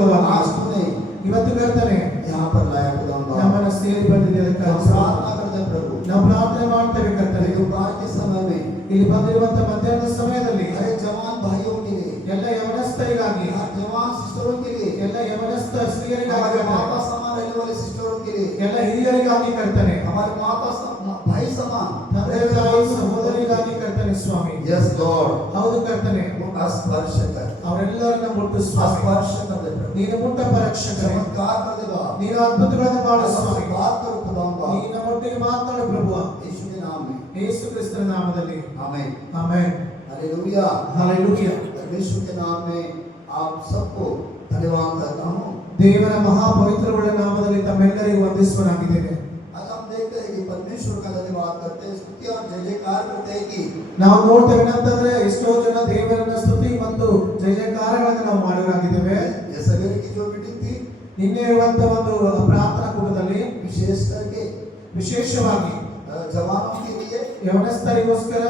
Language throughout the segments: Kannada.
ಮೂಲಕವಾಗಿ ಇವತ್ತು ಕರ್ತನೆ ನಮ್ಮನ್ನು ಸೇರಿ ಬಂದಿದ್ದಕ್ಕಾಗಿ ನಾವು ಪ್ರಾರ್ಥನೆ ಮಾಡ್ತೇವೆ ಕರ್ತನೆ. ಇಲ್ಲಿ ಬಂದಿರುವಂತ ಮಧ್ಯಾಹ್ನದ ಸಮಯದಲ್ಲಿ ಎಲ್ಲ ಯವನಸ್ಥರಿಗಾಗಿ, ಎಲ್ಲ ಯವನಸ್ಥ ಸ್ತ್ರೀಯರಿಗಾಗಿ, ಎಲ್ಲ ಹಿರಿಯರಿಗಾಗಿ ಕರ್ತನೆ, ಸಹೋದರಿಗಾಗಿ ಕರ್ತನೆ ಸ್ವಾಮಿ. ಹೌದು ಕರ್ತನೆ, ಅವರೆಲ್ಲರನ್ನ ಮುಟ್ಟು ಸ್ವಾಮಿ. ನೀನು ಮುಟ್ಟಪ್ಪ ರಕ್ಷಕನೇ, ನೀನು ಅದ್ಭುತಗಳನ್ನು ಮಾಡು ಸ್ವಾಮಿ. ನೀನು ಒಟ್ಟಿಗೆ ಮಾತನಾಡು ಪ್ರಭು, ಯೇಸು ಕ್ರಿಸ್ತನ ನಾಮದಲ್ಲಿ ಆಮೆನ್ ಆಮೆನ್. Hallelujah hallelujah. परमेश्वर के नाम में आप सबको धन्यवाद करता हूं. ದೇವರ ಮಹಾ ಪವಿತ್ರವಾದ ನಾಮದಲ್ಲಿ ತಮ್ಮೆಲ್ಲರಿಗೂ ವಂದಿಸುವನಾಗಿದ್ದೇನೆ. आज हम देखते हैं कि परमेश्वर का धन्यवाद करते हैं, स्तुति और जय जयकार करते हैं कि ನಾವು ನೋಡ್ತೇವೆ ಅಂತಂದ್ರೆ ಎಷ್ಟೋ ಜನ ದೇವರನ್ನ ಸ್ತುತಿ ಮತ್ತು ಜಯ ಜಯಕಾರಗಳನ್ನು ನಾವು ಮಾಡೋರಾಗಿದ್ದೇವೆ. ये सवेरे की जो मीटिंग थी, ನಿನ್ನೆ ಇರುವಂತ ಒಂದು ಪ್ರಾರ್ಥನಾ ಕೂಟದಲ್ಲಿ ವಿಶೇಷವಾಗಿ जवानों के लिए, ಯವನಸ್ಥರಿಗೋಸ್ಕರ,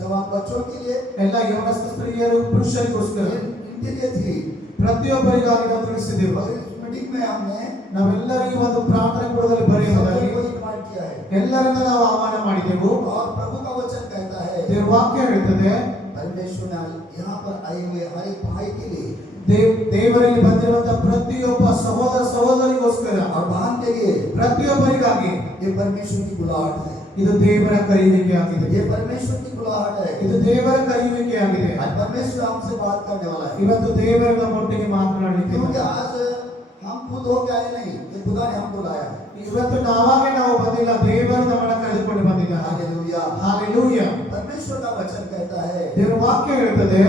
जवान बच्चों के लिए, ಎಲ್ಲ ಯವನಸ್ಥ ಸ್ತ್ರೀಯರು ಪುರುಷರಿಗೋಸ್ಕರ इनके लिए थी. ಪ್ರತಿಯೊಬ್ಬರಿಗಾಗಿ ನಾವು ತಿಳಿಸಿದ್ದೇವೆ. मीटिंग में हमने ನಾವೆಲ್ಲರಿಗೂ ಒಂದು ಪ್ರಾರ್ಥನಾ ಕೂಟದಲ್ಲಿ ಬರೆಯುವುದಾಗಿ ಎಲ್ಲರನ್ನ ನಾವು ಆಹ್ವಾನ ಮಾಡಿದೆವು. और प्रभु का वचन कहता है, ದೇವರ ವಾಕ್ಯ ಹೇಳುತ್ತದೆ, परमेश्वर ने यहाँ पर आए हुए हर एक भाई के लिए, ದೇವರಲ್ಲಿ ಬಂದಿರುವಂತ ಪ್ರತಿಯೊಬ್ಬ ಸಹೋದರ ಸಹೋದರಿಗೋಸ್ಕರ, और बहन के लिए, ಪ್ರತಿಯೊಬ್ಬರಿಗಾಗಿ ये परमेश्वर की बुलाहट है. ಇದು ದೇವರ ಕರೆಯುವಿಕೆ ಆಗಿದೆ. ये परमेश्वर की बुलाहट है. ಇದು ದೇವರ ಕರೆಯುವಿಕೆ ಆಗಿದೆ. आज परमेश्वर हमसे बात करने वाला है. ಇವತ್ತು ದೇವರು ನಮ್ಮೊಟ್ಟಿಗೆ ಮಾತನಾಡಲಿಕ್ಕೆ, क्योंकि आज हम खुद हो के आए नहीं, ये खुदा ने हमको लाया है. ಇವತ್ತು ನಾವಾಗೆ ನಾವು ಬಂದಿಲ್ಲ, ದೇವರು ನಮ್ಮನ್ನ ಕರೆದುಕೊಂಡು ಬಂದಿದ್ದಾನೆ. Hallelujah hallelujah. परमेश्वर का वचन कहता है, ದೇವರ ವಾಕ್ಯ ಹೇಳುತ್ತದೆ,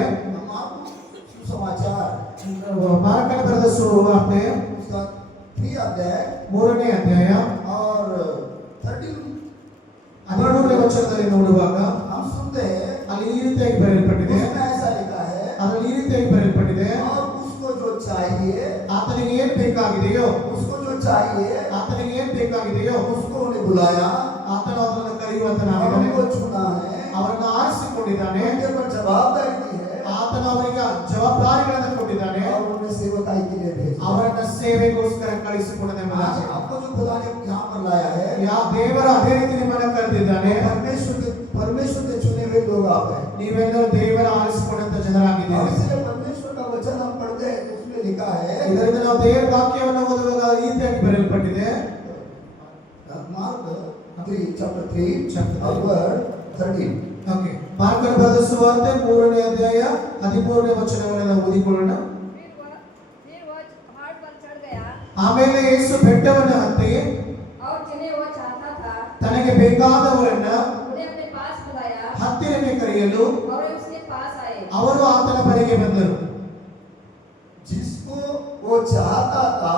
ಸುಸಮಾಚಾರ ಮಾರ್ಕನ ಬರೆದ ಸುವಾರ್ತೆ 3 ಅಧ್ಯಾಯ 3ನೇ ಅಧ್ಯಾಯ और 13ನೇ ವಚನದಲ್ಲಿ ನೋಡುವಾಗ हम सुनते हैं, ಅಲ್ಲಿ ಈ ರೀತಿಯಾಗಿ ಬರೆಯಲ್ಪಟ್ಟಿದೆ, ऐसा लिखा है, ಅದರಲ್ಲಿ ಈ ರೀತಿಯಾಗಿ ಬರೆಯಲ್ಪಟ್ಟಿದೆ, और उसको जो चाहिए, ಆತನಿಗೆ ಏನು ಬೇಕಾಗಿದೆಯೋ, उसको जो चाहिए, ಆತನಿಗೆ ಏನು ಬೇಕಾಗಿದೆಯೋ, उसको ने बुलाया, ಆತನು ಅದನ್ನು ಕರೆಯುವಂತನಾಗಿದ್ದಾನೆ, उसको चुना है, ಅವರನ್ನು ಆರಿಸಿಕೊಂಡಿದ್ದಾನೆ, उनके पर जवाबदारी दी है, ಆತನು ಅವರಿಗೆ ಜವಾಬ್ದಾರಿಗಳನ್ನು ಕೊಟ್ಟಿದ್ದಾನೆ, ಅವರನ್ನು ಸೇವಕಾಯಿ के लिए भेजा, ಅವರನ್ನ ಸೇವೆಗೋಸ್ಕರ ಕಳಿಸಿಕೊಂಡನೆ. आपको जो खुदा ने यहाँ पर लाया है, ಯಾ ದೇವರ ಅದೇ ರೀತಿ ನಿಮ್ಮನ್ನು ಕರೆದಿದ್ದಾನೆ. परमेश्वर के चुने हुए लोग आप हैं, ನೀವೆಲ್ಲರೂ ದೇವರ ಆರಿಸಿಕೊಂಡಂತ ಜನರಾಗಿದ್ದೀರಿ. इसलिए परमेश्वर का वचन हम पढ़ते हैं, उसमें लिखा है, ಇದರಿಂದ ನಾವು ದೇವರ ವಾಕ್ಯವನ್ನು ಓದುವಾಗ ಈ ರೀತಿಯಾಗಿ ಬರೆಯಲ್ಪಟ್ಟಿದೆ. Mark 3 chapter 3 verse 13. ಓಕೆ, ಮಾರ್ಕನ ಬರೆದ ಸುವಾರ್ತೆ 3ನೇ ಅಧ್ಯಾಯ 13ನೇ ವಚನವನ್ನು ನಾವು ಓದಿಕೊಳ್ಳೋಣ. ಆಮೇಲೆ ಯೇಸು ಬೆಟ್ಟವನ್ನು ಹತ್ತಿ ತನಗೆ ಬೇಕಾದವರನ್ನ ಹತ್ತಿರಕ್ಕೆ ಕರೆಯಲು ಅವರು ಆತನ ಬಳಿಗೆ ಬಂದರು. जिसको वो चाहता था,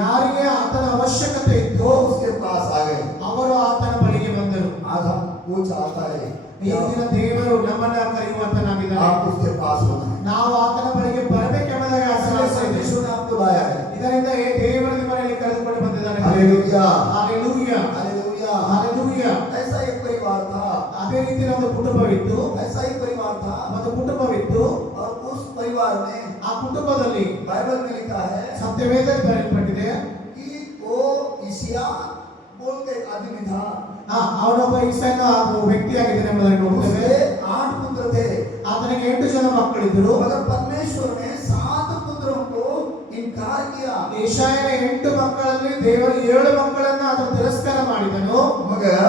ಯಾರಿಗೆ ಆತನ ಅವಶ್ಯಕತೆ ಇತ್ತು, उसके पास आ गए, ಅವರು ಆತನ ಬಳಿಗೆ ಬಂದರು. आज हम वो चाहता है, ಈ ದಿನ ದೇವರು ನಮ್ಮನ್ನ ಕರೆಯುವಂತನಾಗಿದ್ದಾನೆ, आप उसके पास होना है, ನಾವು ಆತನ ಬಳಿಗೆ ಬರಬೇಕೆಂಬುದಾಗಿ ಆಶೀರ್ವದಿಸಿದ್ದೇವೆ. आपको लाया है, ಇದರಿಂದ ದೇವರು ನಿಮ್ಮನ್ನು ಕರೆದುಕೊಂಡು ಬಂದಿದ್ದಾನೆ. Hallelujah hallelujah hallelujah hallelujah. ऐसा एक परिवार था, ಅದೇ ರೀತಿ ಒಂದು ಕುಟುಂಬವಿತ್ತು, ऐसा एक परिवार था, ಒಂದು ಕುಟುಂಬವಿತ್ತು, और उस परिवार में, ಆ ಕುಟುಂಬದಲ್ಲಿ बाइबल में लिखा है, ಸತ್ಯವೇದದಲ್ಲಿ ಬರೆಯಲ್ಪಟ್ಟಿದೆ कि वो इसिया बोल के एक आदमी था, ಅವನೊಬ್ಬ ಇಸಾಯ ವ್ಯಕ್ತಿಯಾಗಿದ್ದಾನೆ ಎಂಬುದನ್ನು ನೋಡುತ್ತೇವೆ. 8 पुत्र थे, ಆತನಿಗೆ 8 ಜನ ಮಕ್ಕಳಿದ್ದರು. मगर परमेश्वर ने 7 पुत्रों को इनकार किया. ಇಸಾಯನ 8 ಮಕ್ಕಳಲ್ಲಿ ದೇವರು 7 ಮಕ್ಕಳನ್ನು ಆತನು ತಿರಸ್ಕಾರ ಮಾಡಿದನು. मगर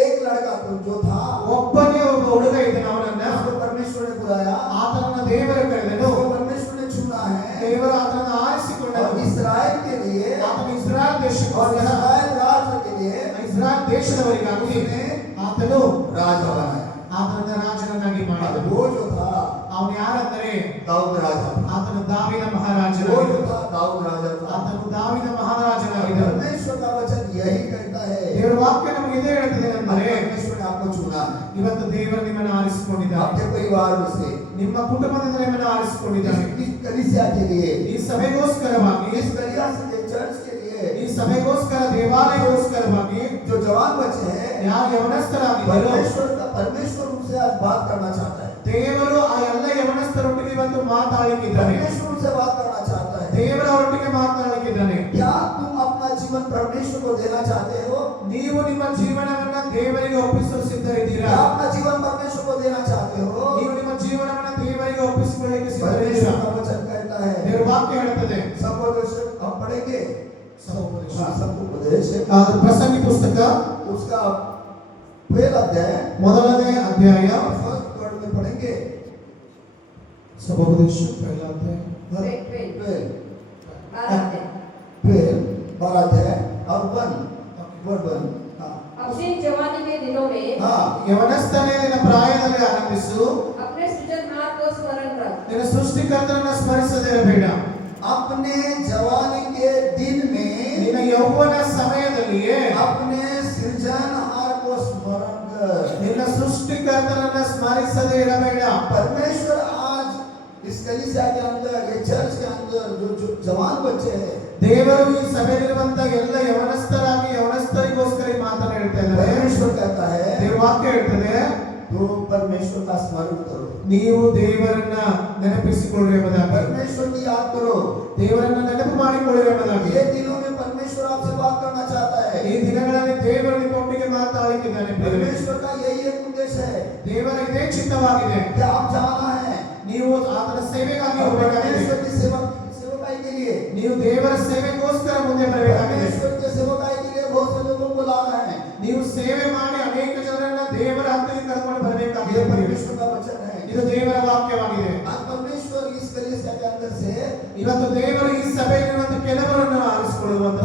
एक लड़का जो था, ಒಬ್ಬನೇ ಒಬ್ಬ ಹುಡುಗ ಇದ್ದನು, ಅವನನ್ನ परमेश्वर ने बुलाया, ಆತನನ್ನು ದೇವರು ಕರೆದನು, परमेश्वर ने चुना है, ದೇವರು ಆತನನ್ನು ಆರಿಸಿಕೊಂಡನು. इस्राएल के लिए, ಆತನು ಇಸ್ರಾಯೇಲ್ ದೇಶಕ್ಕೋಸ್ಕರ, इस्राएल राज्य के लिए, ಇಸ್ರಾಯೇಲ್ ದೇಶದವರಿಗಾಗಿ ಆತನು ರಾಜ बनाया, ಆತನನ್ನು ರಾಜನನ್ನಾಗಿ ಮಾಡಿದನು. वो जो था, ಅವನು ಯಾರಂದರೆ दाऊद राजा, ಆತನು ದಾವೀದ ಮಹಾರಾಜನು. वो जो था दाऊद राजा था, ಆತನು ದಾವೀದ ಮಹಾರಾಜನಾಗಿದ್ದನು. परमेश्वर का वचन यही कहता है, ದೇವರ ವಾಕ್ಯ ನಮಗೆ ಇದೇ ಹೇಳುತ್ತದೆ ಅಂದರೆ, परमेश्वर ने आपको चुना है, ಇವತ್ತು ದೇವರು ನಿಮ್ಮನ್ನು ಆರಿಸಿಕೊಂಡಿದ್ದಾನೆ. आपके परिवार में से, ನಿಮ್ಮ ಕುಟುಂಬದಿಂದ ನಿಮ್ಮನ್ನು ಆರಿಸಿಕೊಂಡಿದ್ದಾನೆ. इस कलीसिया के लिए, ಈ ಸಭೆಗೋಸ್ಕರವಾಗಿ, इस कलीसिया के चर्च के लिए, ಈ ಸಭೆಗೋಸ್ಕರ, ದೇವಾಲಯಕ್ಕೋಸ್ಕರವಾಗಿ जो जवान बच्चे हैं, ಯಾರು ಯವನಸ್ಥರಾಗಿದ್ದಾರೋ, परमेश्वर उनसे आज बात करना चाहता है. ದೇವರು ಆ ಎಲ್ಲ ಯವನಸ್ಥರೊಟ್ಟಿಗೆ ಇವತ್ತು ಮಾತಾಡಲಿಕ್ಕಿದ್ದಾನೆ. परमेश्वर से बात करना चाहता है. ದೇವರ ಒಟ್ಟಿಗೆ ಮಾತಾಡಲಿಕ್ಕಿದ್ದಾನೆ. क्या तुम अपना जीवन परमेश्वर को देना चाहते हो? ನೀವು ನಿಮ್ಮ ಜೀವನವನ್ನ ದೇವರಿಗೆ ಒಪ್ಪಿಸಲು ಸಿದ್ಧರಿದ್ದೀರಾ? क्या अपना जीवन परमेश्वर को देना चाहते हो? ನೀವು ನಿಮ್ಮ ಜೀವನವನ್ನ ದೇವರಿಗೆ ಒಪ್ಪಿಸಿಕೊಳ್ಳಲಿಕ್ಕೆ परमेश्वर ಸಿದ್ಧರಿದ್ದೀರಾ? का वचन कहता है. ದೇವರ ವಾಕ್ಯ ಹೇಳುತ್ತದೆ. सबोपदेश हम पढ़ेंगे. हाँ, सबोपदेश ಪ್ರಸಂಗಿ ಪುಸ್ತಕ उसका पहला अध्याय ಮೊದಲನೇ ಅಧ್ಯಾಯ फर्स्ट वर्ड में पढ़ेंगे. सबोपदेश पहला अध्याय 12 अध्याय और 1 वर्ड 1. अपनी जवानी के दिनों में ಯವನಸ್ಥನೇ ನಿನ್ನ ಪ್ರಾಯದಲ್ಲಿ ಆನಂದಿಸು, अपने सृजनहार को स्मरण रख. ನಿನ್ನ ಸೃಷ್ಟಿಕರ್ತನನ್ನ ಸ್ಮರಿಸದೇ ಇರಬೇಡ. अपने जवानी के दिन में ನಿನ್ನ ಯೌವನ ಸಮಯದಲ್ಲಿಯೇ अपने सृजनहार को स्मरण कर. ನಿನ್ನ ಸೃಷ್ಟಿಕರ್ತನನ್ನ ಸ್ಮರಿಸದೇ ಇರಬೇಡ. परमेश्वर आज इस कलीसिया के अंदर, ये चर्च के अंदर जो जवान बच्चे हैं, ದೇವರು ಈ ಸಭೆಯಲ್ಲಿರುವಂತ ಎಲ್ಲ ಯವನಸ್ಥರಾಗಿ ಯವನಸ್ಥರಿಗೋಸ್ಕರ ಈ ಮಾತನ್ನ ಹೇಳ್ತಾ ಇದ್ದಾರೆ. परमेश्वर कहता है ದೇವರ ವಾಕ್ಯ ಹೇಳ್ತದೆ, तो परमेश्वर का स्मरण करो. ನೀವು ದೇವರನ್ನ ನೆನಪಿಸಿಕೊಳ್ಳಿ ಎಂಬುದಾಗಿ, परमेश्वर की याद करो. ದೇವರನ್ನ ನೆನಪು ಮಾಡಿಕೊಳ್ಳಿ ಎಂಬುದಾಗಿ. ये दिनों में परमेश्वर आपसे बात करना चाहता है. ಈ ದಿನಗಳಲ್ಲಿ ದೇವರು ನಿಮ್ಮೊಟ್ಟಿಗೆ ಮಾತಾಡಲಿಕ್ಕಿದ್ದಾನೆ. परमेश्वर का यही एक उद्देश्य है. ದೇವರ ಇದೇ ಚಿತ್ತವಾಗಿದೆ. कि आप जाना है ನೀವು ಆತನ ಸೇವೆಗಾಗಿ और ಹೋಗಬೇಕಾಗಿದೆ. परमेश्वर की सेवकाई के लिए, ನೀವು ದೇವರ ಸೇವೆಗೋಸ್ಕರ ಮುಂದೆ ಬರಬೇಕಾಗಿದೆ. परमेश्वर के सेवकाई के लिए बहुत से लोगों को लाना है. ನೀವು ಸೇವೆ ಮಾಡಿ ಅನೇಕ ಜನರನ್ನ ದೇವರ ಹತ್ತಿರ ಕರ್ಕೊಂಡು ये ಬರಬೇಕಾಗಿದೆ. परमेश्वर का वचन है. ಇದು ದೇವರ ವಾಕ್ಯವಾಗಿದೆ. आज परमेश्वर इस कलीसिया के अंदर से ಇವತ್ತು ದೇವರು ಈ ಸಭೆಯಲ್ಲಿರುವಂತ ಕೆಲವರನ್ನು बहुत से ಆರಿಸಿಕೊಳ್ಳುವಂತ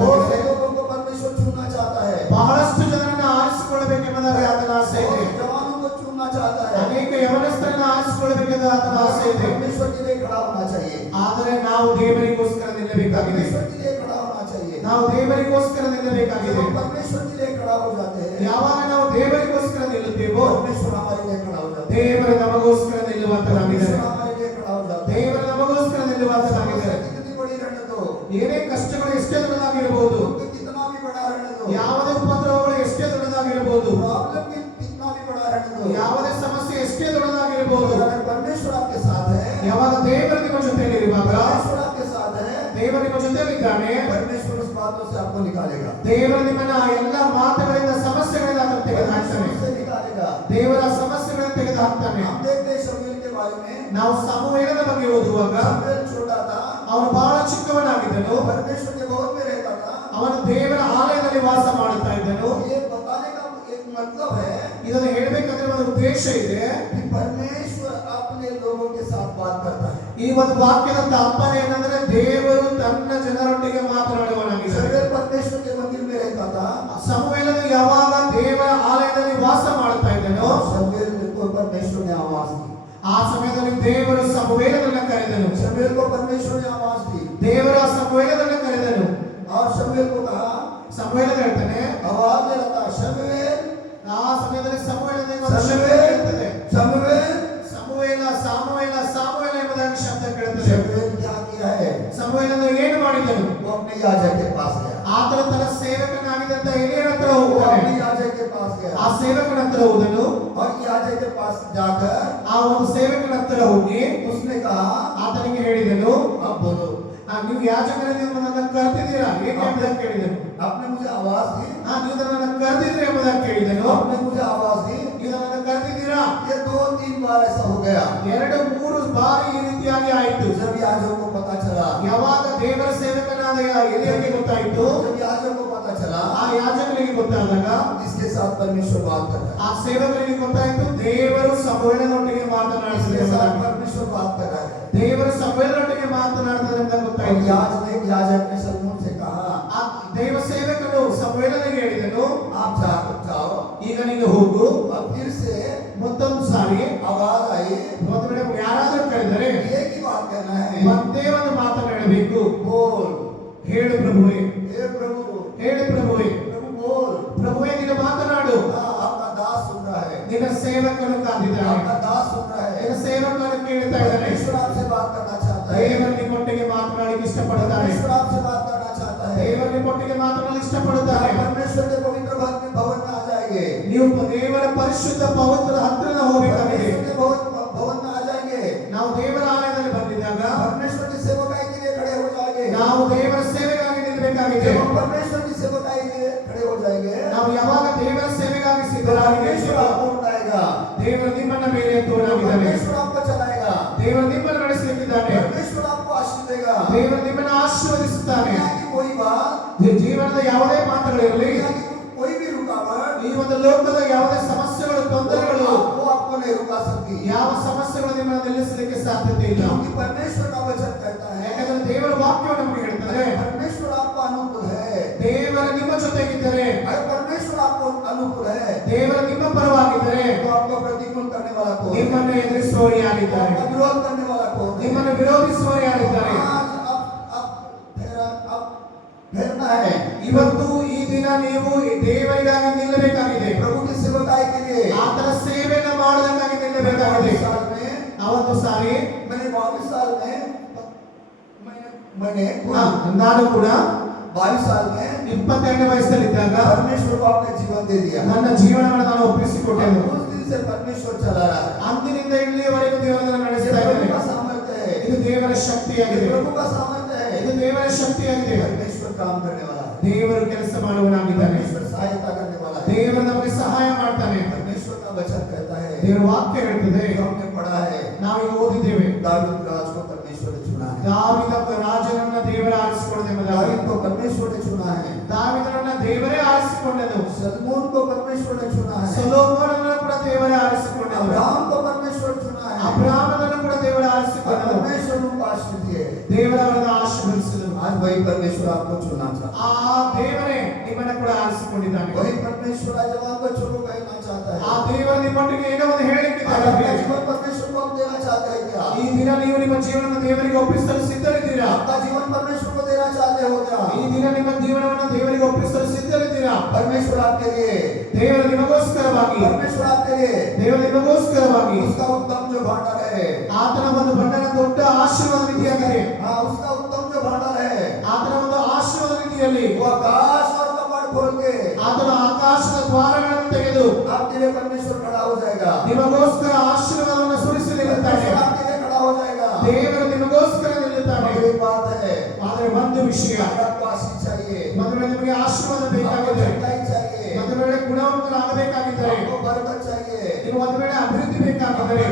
लोगों को परमेश्वर चुनना चाहता है. ಬಹಳಷ್ಟು ಜನರನ್ನ ಆರಿಸಿಕೊಳ್ಳಬೇಕೆಂಬುದಾಗಿ ಆತನ ಆಸೆ ಇದೆ. बहुत जवानों को चुनना चाहता है. ಅನೇಕ ಯವನಸ್ಥರನ್ನ ಆರಿಸಿಕೊಳ್ಳಬೇಕೆಂದು ಆತನ ಆಸೆ ಇದೆ. परमेश्वर के लिए खड़ा होना चाहिए. ಆದರೆ ನಾವು ದೇವರಿಗೋಸ್ಕರ ನಿಲ್ಲಬೇಕಾಗಿದೆ. परमेश्वर के लिए खड़ा होना चाहिए. ನಾವು ದೇವರಿಗೋಸ್ಕರ ನಿಲ್ಲಬೇಕಾಗಿದೆ. जब हम परमेश्वर के लिए खड़ा हो जाते हैं, ಯಾವಾಗ ನಾವು ದೇವರಿಗೋಸ್ಕರ ನಿಲ್ಲುತ್ತೇವೋ परमेश्वर हमारे लिए खड़ा हो जाता है. ದೇವರು ನಮಗೋಸ್ಕರ ನಿಲ್ಲುವಂತನಾಗಿದ್ದಾರೆ. परमेश्वर हमारे लिए खड़ा हो जाता है. ದೇವರು ನಮಗೋಸ್ಕರ ನಿಲ್ಲುವಂತನಾಗಿದ್ದಾರೆ. कितनी बड़ी रहने दो, ಏನೇ ಕಷ್ಟಗಳು ಎಷ್ಟೇ ದೊಡ್ಡದಾಗಿರಬಹುದು, दुख कितना भी बड़ा रहने दो, ಯಾವುದೇ ಉಪದ್ರವಗಳು ಎಷ್ಟೇ ದೊಡ್ಡದಾಗಿರಬಹುದು, प्रॉब्लम भी कितना भी बड़ा रहने दो, ಯಾವುದೇ ಸಮಸ್ಯೆ ಎಷ್ಟೇ ದೊಡ್ಡದಾಗಿರಬಹುದು, अगर परमेश्वर आपके साथ है, ಯಾವಾಗ ದೇವರು ನಿಮ್ಮ ಜೊತೆಯಲ್ಲಿರುವಾಗ, परमेश्वर आपके साथ है, ದೇವರು ನಿಮ್ಮ ಜೊತೆಯಲ್ಲಿದ್ದಾನೆ, परमेश्वर उस बातों से आपको निकालेगा. ದೇವರು ನಿಮ್ಮನ್ನ ಆ ಎಲ್ಲ ಮಾತುಗಳಿಂದ ಸಮಸ್ಯೆಗಳಿಂದ ಆತನು ತೆಗೆದುಹಾಕ್ತಾನೆ. परमेश्वर से निकालेगा. ದೇವರ ಸಮಸ್ಯೆಗಳನ್ನು ತೆಗೆದುಹಾಕ್ತಾನೆ. हम देखते हैं शमूएल के बारे में. ನಾವು ಸಮುವೇಲನ ಬಗ್ಗೆ ಓದುವಾಗ शमूएल छोटा था, ಅವನು ಬಹಳ ಚಿಕ್ಕವನಾಗಿದ್ದನು. परमेश्वर के भवन में रहता था. ಅವನು ದೇವರ ಆಲಯದಲ್ಲಿ ವಾಸ ಮಾಡುತ್ತಾ ಇದ್ದನು. ये बताने का एक मतलब है ಇದನ್ನು ಹೇಳಬೇಕಂದ್ರೆ ಒಂದು ಉದ್ದೇಶ ಇದೆ. कि परमेश्वर अपने लोगों के साथ बात करता है. ಈ ಒಂದು ವಾಕ್ಯದ ತಾತ್ಪರ್ಯ ಏನಂದ್ರೆ ದೇವರು ತನ್ನ ಜನರೊಟ್ಟಿಗೆ ಮಾತನಾಡುವನಾಗಿದ್ದಾನೆ. शमूएल परमेश्वर के मंदिर में रहता था. ಸಮುವೇಲನು ಯಾವಾಗ ದೇವರ ಆಲಯದಲ್ಲಿ ವಾಸ ಮಾಡುತ್ತಾ ಇದ್ದನೋ, शमूएल को परमेश्वर ने आवाज दी. ಆ ಸಮಯದಲ್ಲಿ ದೇವರು ಸಮುವೇಲನನ್ನ ಕರೆದನು. शमूएल को परमेश्वर ने आवाज दी ದೇವರು ಆ ಸಮುವೇಲನನ್ನ ಕರೆದನು. और शमूएल को कहा, ಸಮುವೇಲ ಹೇಳ್ತಾನೆ, आवाज दे रहा था, शमूएल ಆ ಸಮಯದಲ್ಲಿ ಸಮುವೇಲನಿಗೆ ಒಂದು ಶಬ್ದ शमूएल ಕೇಳ್ತದೆ. शमूएल. ಸಮುವೇಲ ಸಾಮುವೇಲ ಸಾಮುವೇಲ ಎಂಬುದಾಗಿ ಶಬ್ದ ಕೇಳುತ್ತದೆ. शमूएल क्या किया है? ಸಮುವೇಲನು ಏನು ಮಾಡಿದನು? वो अपने याजक के पास गया. ಆತನು ತನ್ನ ಸೇವಕನಾಗಿದ್ದಂತ ಎಲಿಯನ ಹತ್ರ वो ಹೋಗುತ್ತಾನೆ. अपने याजक के पास ಆ गया ಸೇವಕನ ಹತ್ರ ಹೋದನು. और याजक के पास जाकर ಆ ಒಂದು ಸೇವಕನ ಹತ್ರ ಹೋಗಿ उसने कहा, ಆತನಿಗೆ ಹೇಳಿದನು, अब बोलो. ನೀವು ಯಾಜಕರನ್ನು ನನ್ನನ್ನು ಕರೆದಿದ್ದೀರಾ ಏಕೆ ಎಂಬುದಾಗಿ ಕೇಳಿದನು. आपने मुझे आवाज दी, ನೀವು ನನ್ನನ್ನು ಕರೆದಿದ್ದೀರಾ ಎಂಬುದಾಗಿ ಕೇಳಿದನು. आपने मुझे आवाज दी. ನೀವು ನನ್ನನ್ನು ಕರೆದಿದ್ದೀರಾ? ये 2-3 बार ऐसा हो गया. 2-3 ಬಾರಿ ಈ ರೀತಿಯಾಗಿ ಆಯಿತು. जब याजक को पता चला, ಯಾವಾಗ ದೇವರ ಸೇವಕನಾದ ಎಲಿಯನಿಗೆ ಗೊತ್ತಾಯಿತು, जब याजक को पता चला, ಆ ಯಾಜಕನಿಗೆ ಗೊತ್ತಾದಾಗ इसके साथ परमेश्वर बात कर रहा ಆ ಸೇವಕನಿಗೆ ಗೊತ್ತಾಯಿತು ದೇವರು ಸಮುವೇಲನೊಟ್ಟಿಗೆ है, ಮಾತನಾಡಿಸಿದ इसके साथ ಎಂಬುದಾಗಿ. परमेश्वर बात कर रहा है. ದೇವರು ಸಮುವೇಲನೊಟ್ಟಿಗೆ ಮಾತನಾಡಿದ ಅಂತ और ಗೊತ್ತಾಯಿತು. याजक ने शमूएल से कहा, ಆ ದೈವ ಸೇವಕನು ಸಮುವೇಲನಿಗೆ ಹೇಳಿದನು, आप जाओ. ಈಗ ನೀನು ಹೋಗು. और फिर से ಮತ್ತೊಂದು ಸಾರಿ आवाज आई, ಒಂದು ವೇಳೆ ಯಾರಾದರೂ ಕೇಳಿದರೆ एक ही बात कहना है, ಒಂದೇ ಒಂದು ಮಾತನಾಡಬೇಕು. बोल. ಹೇಳು ಪ್ರಭುವೇ, हे प्रभु, ಹೇಳು ಪ್ರಭುವೇ, प्रभु बोल. ಪ್ರಭುವೇ ನೀನು ಮಾತನಾಡು. आपका दास सुन रहा है, ನಿನ್ನ ಸೇವಕನು ಕಾದಿದ್ದಾನೆ, आपका दास सुन रहा है. ನಿನ್ನ ಸೇವಕನು ಕೇಳ್ತಾ ಇದ್ದಾನೆ. परमेश्वर आपसे बात करना चाहता है. ದೇವರು ನಿಮ್ಮೊಟ್ಟಿಗೆ ಮಾತನಾಡಲಿಕ್ಕೆ ಇಷ್ಟಪಡುತ್ತಾನೆ. परमेश्वर आपसे बात करना चाहता है. ದೇವರು ನಿಮ್ಮೊಟ್ಟಿಗೆ ಮಾತನಾಡಲು ಇಷ್ಟಪಡುತ್ತಾನೆ. परमेश्वर के पवित्र भवन में आ जाएंगे. ನೀವು ದೇವರ ಪರಿಶುದ್ಧ ಪವಿತ್ರ ಹತ್ತಿರ ಹೋಗಬೇಕಾಗಿದೆ. परमेश्वर के भवन में आ जाएंगे. ನಾವು ದೇವರ ಆಲಯದಲ್ಲಿ ದೇವರು ನಿಮ್ಮನ್ನ ಮೇಲೆ ಎತ್ತುವನಾಗಿದ್ದಾನೆ. परमेश्वर आपको चलाएगा, ದೇವರು ನಿಮ್ಮನ್ನು ನಡೆಸಲಿಕ್ಕಿದ್ದಾನೆ. परमेश्वर आपको आशीष देगा। ದೇವರು ನಿಮ್ಮನ್ನು ಆಶೀರ್ವದಿಸುತ್ತಾನೆ. दुनिया की कोई बात, ಜೀವನದ ಯಾವುದೇ ಮಾತುಗಳಿರಲಿ, दुनिया की कोई भी रुकावट ಈ ಒಂದು ಲೋಕದ ಯಾವುದೇ ಸಮಸ್ಯೆಗಳು, ತೊಂದರೆಗಳು, वो आपको नहीं रुका सकती, ಯಾವ ಸಮಸ್ಯೆಗಳು ನಿಮ್ಮನ್ನು ನಿಲ್ಲಿಸಲಿಕ್ಕೆ ಸಾಧ್ಯತೆ ಇಲ್ಲ. क्योंकि परमेश्वर का वचन कहता है, ಯಾಕಂದ್ರೆ ದೇವರ ವಾಕ್ಯವು ನಮಗೆ ಹೇಳ್ತದೆ, परमेश्वर आपको अनुकूल है। ದೇವರ ನಿಮ್ಮ ಜೊತೆಗಿದ್ದರೆ, अगर परमेश्वर आपको अनुकूल है ದೇವರ ನಿಮ್ಮ ಪರವಾಗಿದ್ದರೆ, तो आपको प्रतिकूल करने वाला कौन है? ನಿಮ್ಮನ್ನು ಎದುರಿಸುವವರು ಯಾರಿದ್ದಾರೆ? आपका विरोध करने वाला कौन है? ನಿಮ್ಮನ್ನು ವಿರೋಧಿಸುವವರು ಯಾರಿದ್ದಾರೆ? अब फेरना है, ಇವತ್ತು ಈ ದಿನ ನೀವು ದೇವರಿಗಾಗಿ ನಿಲ್ಲಬೇಕಾಗಿದೆ. प्रभु की सेवकाई के लिए। ಆತನ ಸೇವೆಯನ್ನು ಮಾಡುವುದಕ್ಕಾಗಿ ನಿಲ್ಲಬೇಕಾಗಿದೆ. 22 साल में ಅವತ್ತು ಸಾರಿ मैंने 22 साल में मैंने ನಾನು ಕೂಡ 22 साल में 22ನೇ ವಯಸ್ಸಲ್ಲಿದ್ದಾಗ परमेश्वर को अपने जीवन दे दिया। ನನ್ನ ಜೀವನವನ್ನು ನಾನು ಒಪ್ಪಿಸಿಕೊಟ್ಟೆನು. उस दिन से परमेश्वर चला रहा है। ಅಂದಿನಿಂದ ಇಲ್ಲಿಯವರೆಗೂ ದೇವರನ್ನು ये ನಡೆಸ್ತಾ प्रभु ಇದ್ದೇನೆ. का सामर्थ्य है, ಇದು ದೇವರ ये ಶಕ್ತಿಯಾಗಿದೆ. प्रभु का सामर्थ्य है। ಇದು ದೇವರ ಶಕ್ತಿಯಾಗಿದೆ. परमेश्वर काम करने वाला है, ದೇವರು ಕೆಲಸ ಮಾಡುವನಾಗಿದ್ದಾನೆ. परमेश्वर सहायता करने वाला है। ದೇವರು ನಮಗೆ ಸಹಾಯ ಮಾಡ್ತಾನೆ. परमेश्वर का वचन कहता है, ದೇವರ ವಾಕ್ಯ ಹೇಳ್ತದೆ, जो हमने पढ़ा है, ನಾವೀಗ ಓದಿದ್ದೇವೆ, दाऊद राज को परमेश्वर ने चुना है। ದಾವೀದ ರಾಜನನ್ನ ದೇವರ ಆರಿಸಿಕೊಂಡೆಂಬುದಾಗಿ. दाऊद को परमेश्वर ने चुना है। ದಾವೀದನನ್ನ ದೇವರೇ ಆರಿಸಿಕೊಂಡನು. सलमोन को परमेश्वर ने चुना है। ಸೊಲೊಮೋನನನ್ನು ಕೂಡ ದೇವರೇ ಆರಿಸಿಕೊಂಡನು. अब्राहम को परमेश्वर चुना है। ಅಬ್ರಹಾಮನನ್ನು ಕೂಡ ದೇವರೇ और ಆರಿಸಿಕೊಂಡನು. परमेश्वर उनको आशीष दिए। ದೇವರವರನ್ನು ಆಶೀರ್ವದಿಸಿದನು. आज वही परमेश्वर आपको चुना चाहता ಆ ದೇವರೇ ನಿಮ್ಮನ್ನ ಕೂಡ ಆರಿಸಿಕೊಂಡಿದ್ದಾನೆ. है। वही परमेश्वर आज जवान बच्चों को कहना चाहता है। ಆ ದೇವರು ನಿಮ್ಮೊಟ್ಟಿಗೆ ಏನೋ ಒಂದು आज ಹೇಳಿಕ್ಕಿದ್ದಾನೆ. अपना जीवन परमेश्वर को आप देना चाहते हैं क्या? ಈ ದಿನ ನೀವು ನಿಮ್ಮ ಜೀವನವನ್ನು ದೇವರಿಗೆ ಒಪ್ಪಿಸಲು ಸಿದ್ಧರಿದ್ದೀರಾ? आपका जीवन परमेश्वर को देना चाहते हो क्या? ಈ ದಿನ ನಿಮ್ಮ ಜೀವನವನ್ನು ದೇವರಿಗೆ ಒಪ್ಪಿಸಲು ಸಿದ್ಧರಿದ್ದೀರಾ? परमेश्वर आपके लिए, ದೇವರು ನಿಮಗೋಸ್ಕರವಾಗಿ, परमेश्वर आपके लिए ದೇವರು ನಿಮಗೋಸ್ಕರವಾಗಿ उसका उत्तम जो भंडार है, ಆತನ ಒಂದು ಬಂಡನ ದೊಡ್ಡ ಆಶೀರ್ವಾದ ನಿಧಿಯಾಗಿದೆ. हाँ उसका उत्तम जो भंडार है, ಆತನ ಒಂದು ಆಶೀರ್ವಾದ ನಿಧಿಯಲ್ಲಿ वो आकाश और कपाट खोल के ಆತನ ಆಕಾಶದ ದ್ವಾರಗಳನ್ನು ತೆಗೆದು आपके लिए परमेश्वर खड़ा हो जाएगा। ನಿಮಗೋಸ್ಕರ ಆಶೀರ್ವಾದವನ್ನು ಸುರಿಸಿ ನಿಲ್ಲುತ್ತಾನೆ. परमेश्वर आपके लिए खड़ा हो जाएगा। ದೇವರು ನಿಮಗೋಸ್ಕರ ನಿಲ್ಲುತ್ತಾನೆ. और एक बात है, ಆದರೆ ಒಂದು ವಿಷಯ, अगर आपको आशीष चाहिए, ಒಂದು ವೇಳೆ ನಿಮಗೆ ಆಶೀರ್ವಾದ आपको ಬೇಕಾಗಿದೆ, चंगाई चाहिए, ಒಂದು ವೇಳೆ ಗುಣವಂತರಾಗಬೇಕಾಗಿದ್ದರೆ, आपको बरकत चाहिए, ನೀವು ಒಂದು ವೇಳೆ ಅಭಿವೃದ್ಧಿ ಬೇಕಾಗಿದ್ದರೆ,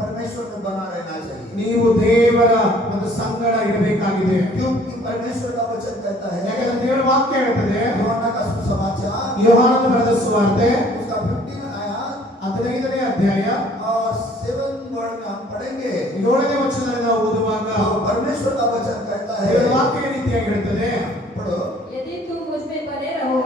परमेश्वर में बना रहना चाहिए। ನೀವು ದೇವರ ಒಂದು ಸಂಗಡ ಇರಬೇಕಾಗಿದೆ. क्योंकि परमेश्वर का वचन कहता है, ಯಾಕಂದ್ರೆ ದೇವರ ವಾಕ್ಯ ಹೇಳ್ತದೆ, यूहन्ना का सुसमाचार ಯೋಹಾನನ ಬರೆದ ಸುವಾರ್ತೆ उसका 15 आयत 15ನೇ ಅಧ್ಯಾಯ और 7 वर्ड में हम पढ़ेंगे। 7ನೇ ವಚನದಲ್ಲಿ ನಾವು ಓದುವಾಗ तो परमेश्वर का वचन कहता ದೇವರ है, ವಾಕ್ಯ ಈ ರೀತಿಯಾಗಿ ಹೇಳ್ತದೆ, पढ़ो, यदि तुम मुझ में बने रहो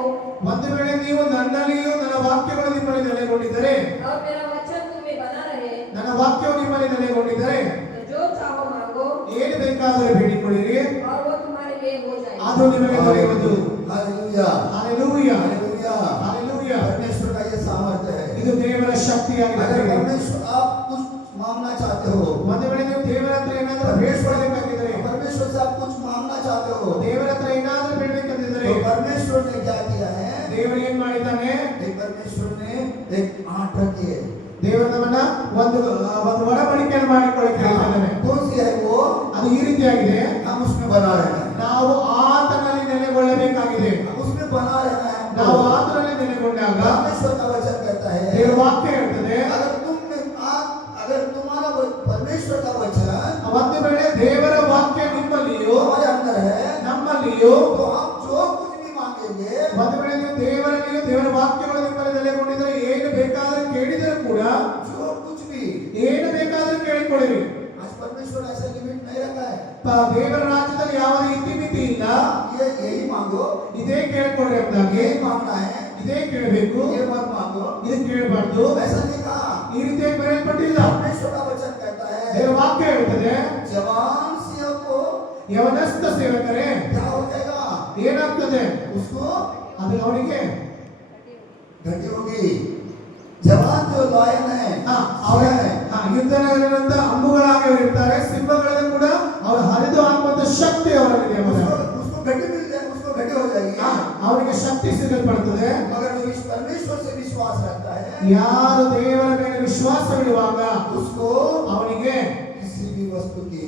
ಒಂದು ವೇಳೆ ನೀವು ನನ್ನಲ್ಲಿಯೂ ನನ್ನ ವಾಕ್ಯಗಳು ನಿಮ್ಮಲ್ಲಿ ನೆಲೆಗೊಂಡಿದ್ದರೆ, और मेरा वचन तुम में बना रहे, ನನ್ನ ವಾಕ್ಯವು ನಿಮ್ಮಲ್ಲಿ ನೆಲೆಗೊಂಡಿದ್ದರೆ, तो जो चाहो मांगो ಏನು ಬೇಕಾದರೂ ಬೇಡಿಕೊಳ್ಳಿರಿ, और वो तुम्हारे लिए हो जाएगा। ಅದು ನಿಮಗೆ ದೊರೆಯುವುದು. Hallelujah, hallelujah, hallelujah. ಹಾಲೆಲೂಯಾ. परमेश्वर का ये सामर्थ्य है। ಇದು ದೇವರ ಶಕ್ತಿಯಾಗಿದೆ. अगर परमेश्वर आप कुछ मांगना चाहते हो, ಒಂದು ವೇಳೆ ನೀವು ದೇವರ ಹತ್ರ ಏನಾದರೂ ಬೇಡಿಕೊಳ್ಳಬೇಕಾಗಿದ್ದರೆ, परमेश्वर से आप कुछ मांगना चाहते हो, ದೇವರ ಹತ್ರ ಏನಾದರೂ ಬೇಡಬೇಕಂತಿದ್ದರೆ, तो परमेश्वर ने क्या किया है? ದೇವರು ಏನ್ ಮಾಡಿದ್ದಾನೆ? परमेश्वर ने एक आठ रखी है। ದೇವರು ನಮ್ಮನ್ನ ಒಂದು ಒಡಂಬಡಿಕೆಯನ್ನು ಮಾಡಿಕೊಳ್ಳಕ್ಕೆ ಹೇಳ್ತಾನೆ. कौन सी है वो? ಅದು ಈ ರೀತಿಯಾಗಿದೆ, हम उसमें बना रहना है, ನಾವು आತನಲ್ಲಿ ನೆಲೆಗೊಳ್ಳಬೇಕಾಗಿದೆ. हम उसमें बना रहना है। ನಾವು ಆತನಲ್ಲಿ ನೆಲೆಗೊಂಡಾಗ परमेश्वर का वचन कहता है, ದೇವರ ವಾಕ್ಯ ಹೇಳ್ತದೆ, अगर तुम्हारा परमेश्वर का वचन ಒಂದು ವೇಳೆ ದೇವರ ವಾಕ್ಯ ನಿಮ್ಮಲ್ಲಿಯೂ हमारे अंदर है, ನಮ್ಮಲ್ಲಿಯೂ, तो हम जो कुछ भी मांगेंगे, ಒಂದು ವೇಳೆ ನೀವು ದೇವರಲ್ಲಿಯೂ ದೇವರ ವಾಕ್ಯಗಳು ನಿಮ್ಮಲ್ಲಿ ನೆಲೆಗೊಂಡಿದ್ದರೆ, ಏನು ಬೇಕಾದರೂ ಕೇಳಿದರೂ ಕೂಡ, जो कुछ भी, ಏನು ಬೇಕಾದರೂ ಕೇಳಿಕೊಳ್ಳಿರಿ. आज परमेश्वर ऐसा लिमिट नहीं रखा है, ದೇವರ ರಾಜ್ಯದಲ್ಲಿ ಯಾವುದೇ ಇತಿಮಿತಿ ಇಲ್ಲ. ये यही मांगो, ಇದೇ ಕೇಳ್ಕೊಳ್ಳಿ ಎಂಬುದಾಗಿ, यही मांगना है, ಇದೇ ಕೇಳಬೇಕು, ये मत मांगो, ಇದು ಕೇಳಬಾರ್ದು. ऐसा नहीं कहा। ಈ ರೀತಿಯಾಗಿ ಬರೆಯಲ್ಪಟ್ಟಿಲ್ಲ. परमेश्वर का वचन कहता है, ದೇವರ ವಾಕ್ಯ ಹೇಳ್ತದೆ, जवान सिंह को ಯವನಸ್ಥ ಸೇವಕರೇ क्या हो जाएगा? ಏನಾಗ್ತದೆ? उसको ಅದು ಅವನಿಗೆ घटी होगी। जवान जो लायन है, ಅವರ है, ಯುದ್ಧನಗರದಂತ ಅಂಬುಗಳಾಗಿ ಅವರು ಇರ್ತಾರೆ. ಸಿಂಹಗಳಲ್ಲಿ ಕೂಡ ಅವರು ಹರಿದು ಹಾಕುವಂತ ಶಕ್ತಿ ಅವರಲ್ಲಿ उसको घटी मिल जाए, उसको घटी हो जाएगी। ಅವರಿಗೆ ಶಕ್ತಿ ಸಿಗಲ್ಪಡ್ತದೆ. मगर जो इस परमेश्वर से विश्वास रखता है, ಯಾರು ದೇವರ ಮೇಲೆ ವಿಶ್ವಾಸವಿಡುವಾಗ उसको ಅವನಿಗೆ किसी भी वस्तु की,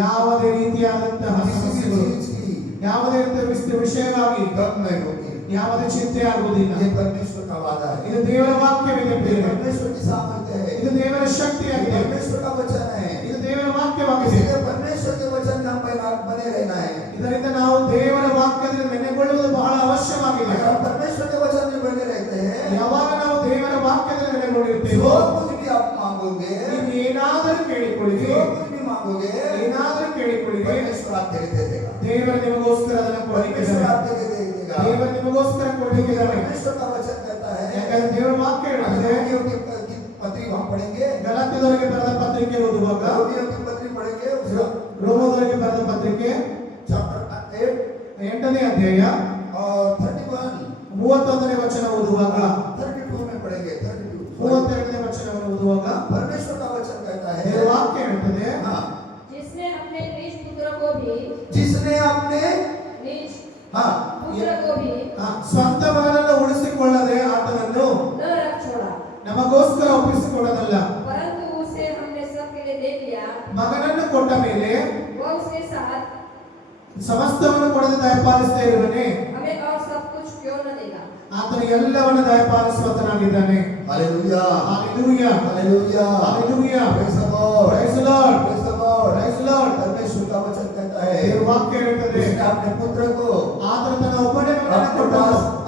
ಯಾವುದೇ ರೀತಿಯಾದಂತಹ किसी भी ಸಮಸ್ಯೆಗಳು, चीज की ಯಾವುದೇ ರೀತಿಯ ವಿಷಯವಾಗಿ गम नहीं होगी। ಯಾವುದೇ ಚಿಂತೆ ಆಗುವುದಿಲ್ಲ. ये परमेश्वर का का वादा है। ಇದು ದೇವರ ವಾಕ್ಯವಿದೆ ये ಪ್ರಿಯರೇ. परमेश्वर की सामर्थ्य है, ಇದು ದೇವರ ये ಶಕ್ತಿಯಾಗಿದೆ. परमेश्वर का वचन है। ಇದು ದೇವರ ವಾಕ್ಯವಾಗಿದೆ. इसलिए परमेश्वर के वचन में हम बने रहना है। ಇದರಿಂದ ನಾವು ದೇವರ ವಾಕ್ಯದಲ್ಲಿ ನೆಲೆಗೊಳ್ಳುವುದು ಬಹಳ ಅವಶ್ಯವಾಗಿದೆ. अगर हम परमेश्वर के वचन में बने रहते हैं, ಯಾವಾಗ ನಾವು ದೇವರ ವಾಕ್ಯದಲ್ಲಿ ನೆಲೆಗೊಂಡಿರ್ತೇವೋ, जो कुछ भी आप मांगोगे, ನೀವು ಏನಾದರೂ ಕೇಳಿಕೊಳ್ಳಿರಿ, जो कुछ भी मांगोगे, ಏನಾದರೂ ಕೇಳಿಕೊಳ್ಳಿರಿ, परमेश्वर आपके लिए दे देगा। ದೇವರು ನಿಮಗೋಸ್ಕರ ಅದನ್ನು ಕೊಡಲಿಕ್ಕೆ परमेश्वर ಇದ್ದಾನೆ. आपके लिए दे देगा। ದೇವರು ನಿಮಗೋಸ್ಕರ ಕೊಡಲಿಕ್ಕೆ ಇದ್ದಾನೆ. परमेश्वर का वचन कहता है, ಯಾಕಂದ್ರೆ ದೇವರ ವಾಕ್ಯ ಹೇಳುತ್ತದೆ, रोमियो की पत्री हम पढ़ेंगे, ಗಲಾತ್ಯದವರಿಗೆ ಬರೆದ ಪತ್ರಿಕೆ ಓದುವಾಗ, रोमियो की पत्री पढ़ेंगे, उसका ರೋಮದವರಿಗೆ ಬರೆದ ಪತ್ರಿಕೆ चैप्टर 8 8ನೇ ಅಧ್ಯಾಯ और 31 31ನೇ ವಚನ ಓದುವಾಗ, 32 में पढ़ेंगे, 32 32ನೇ ವಚನವನ್ನು ಓದುವಾಗ परमेश्वर का वचन कहता ದೇವರ है, ವಾಕ್ಯ ಹೇಳ್ತದೆ, जिसने अपने निज पुत्र को भी जिसने अपने निज हाँ पुत्र को भी ಸ್ವಂತ ಮಗನನ್ನು ಉಳಿಸಿಕೊಳ್ಳದೆ ಆತನನ್ನು न रख छोड़ा, ನಮಗೋಸ್ಕರ ಒಪ್ಪಿಸಿಕೊಡದಲ್ಲ, परंतु उसे हमने सबके लिए दे दिया। ಮಗನನ್ನು ಕೊಟ್ಟ ಮೇಲೆ वह उसके साथ ಸಮಸ್ತವನ್ನು ಕೊಡದೆ ದಯಪಾಲಿಸದೇ ಇರುವನೇ, हमें और सब कुछ क्यों न देगा। ಆತನು ಎಲ್ಲವನ್ನು ದಯಪಾಲಿಸುವತನಾಗಿದ್ದಾನೆ. Hallelujah hallelujah, hallelujah hallelujah, praise the Lord praise the Lord, praise the Lord praise the Lord. परमेश्वर का वचन कहता है, ದೇವರ ವಾಕ್ಯ ಹೇಳ್ತದೆ, उसने अपने पुत्र को ಆತನು ತನ್ನ ಒಬ್ಬನೇ ಮಗನನ್ನು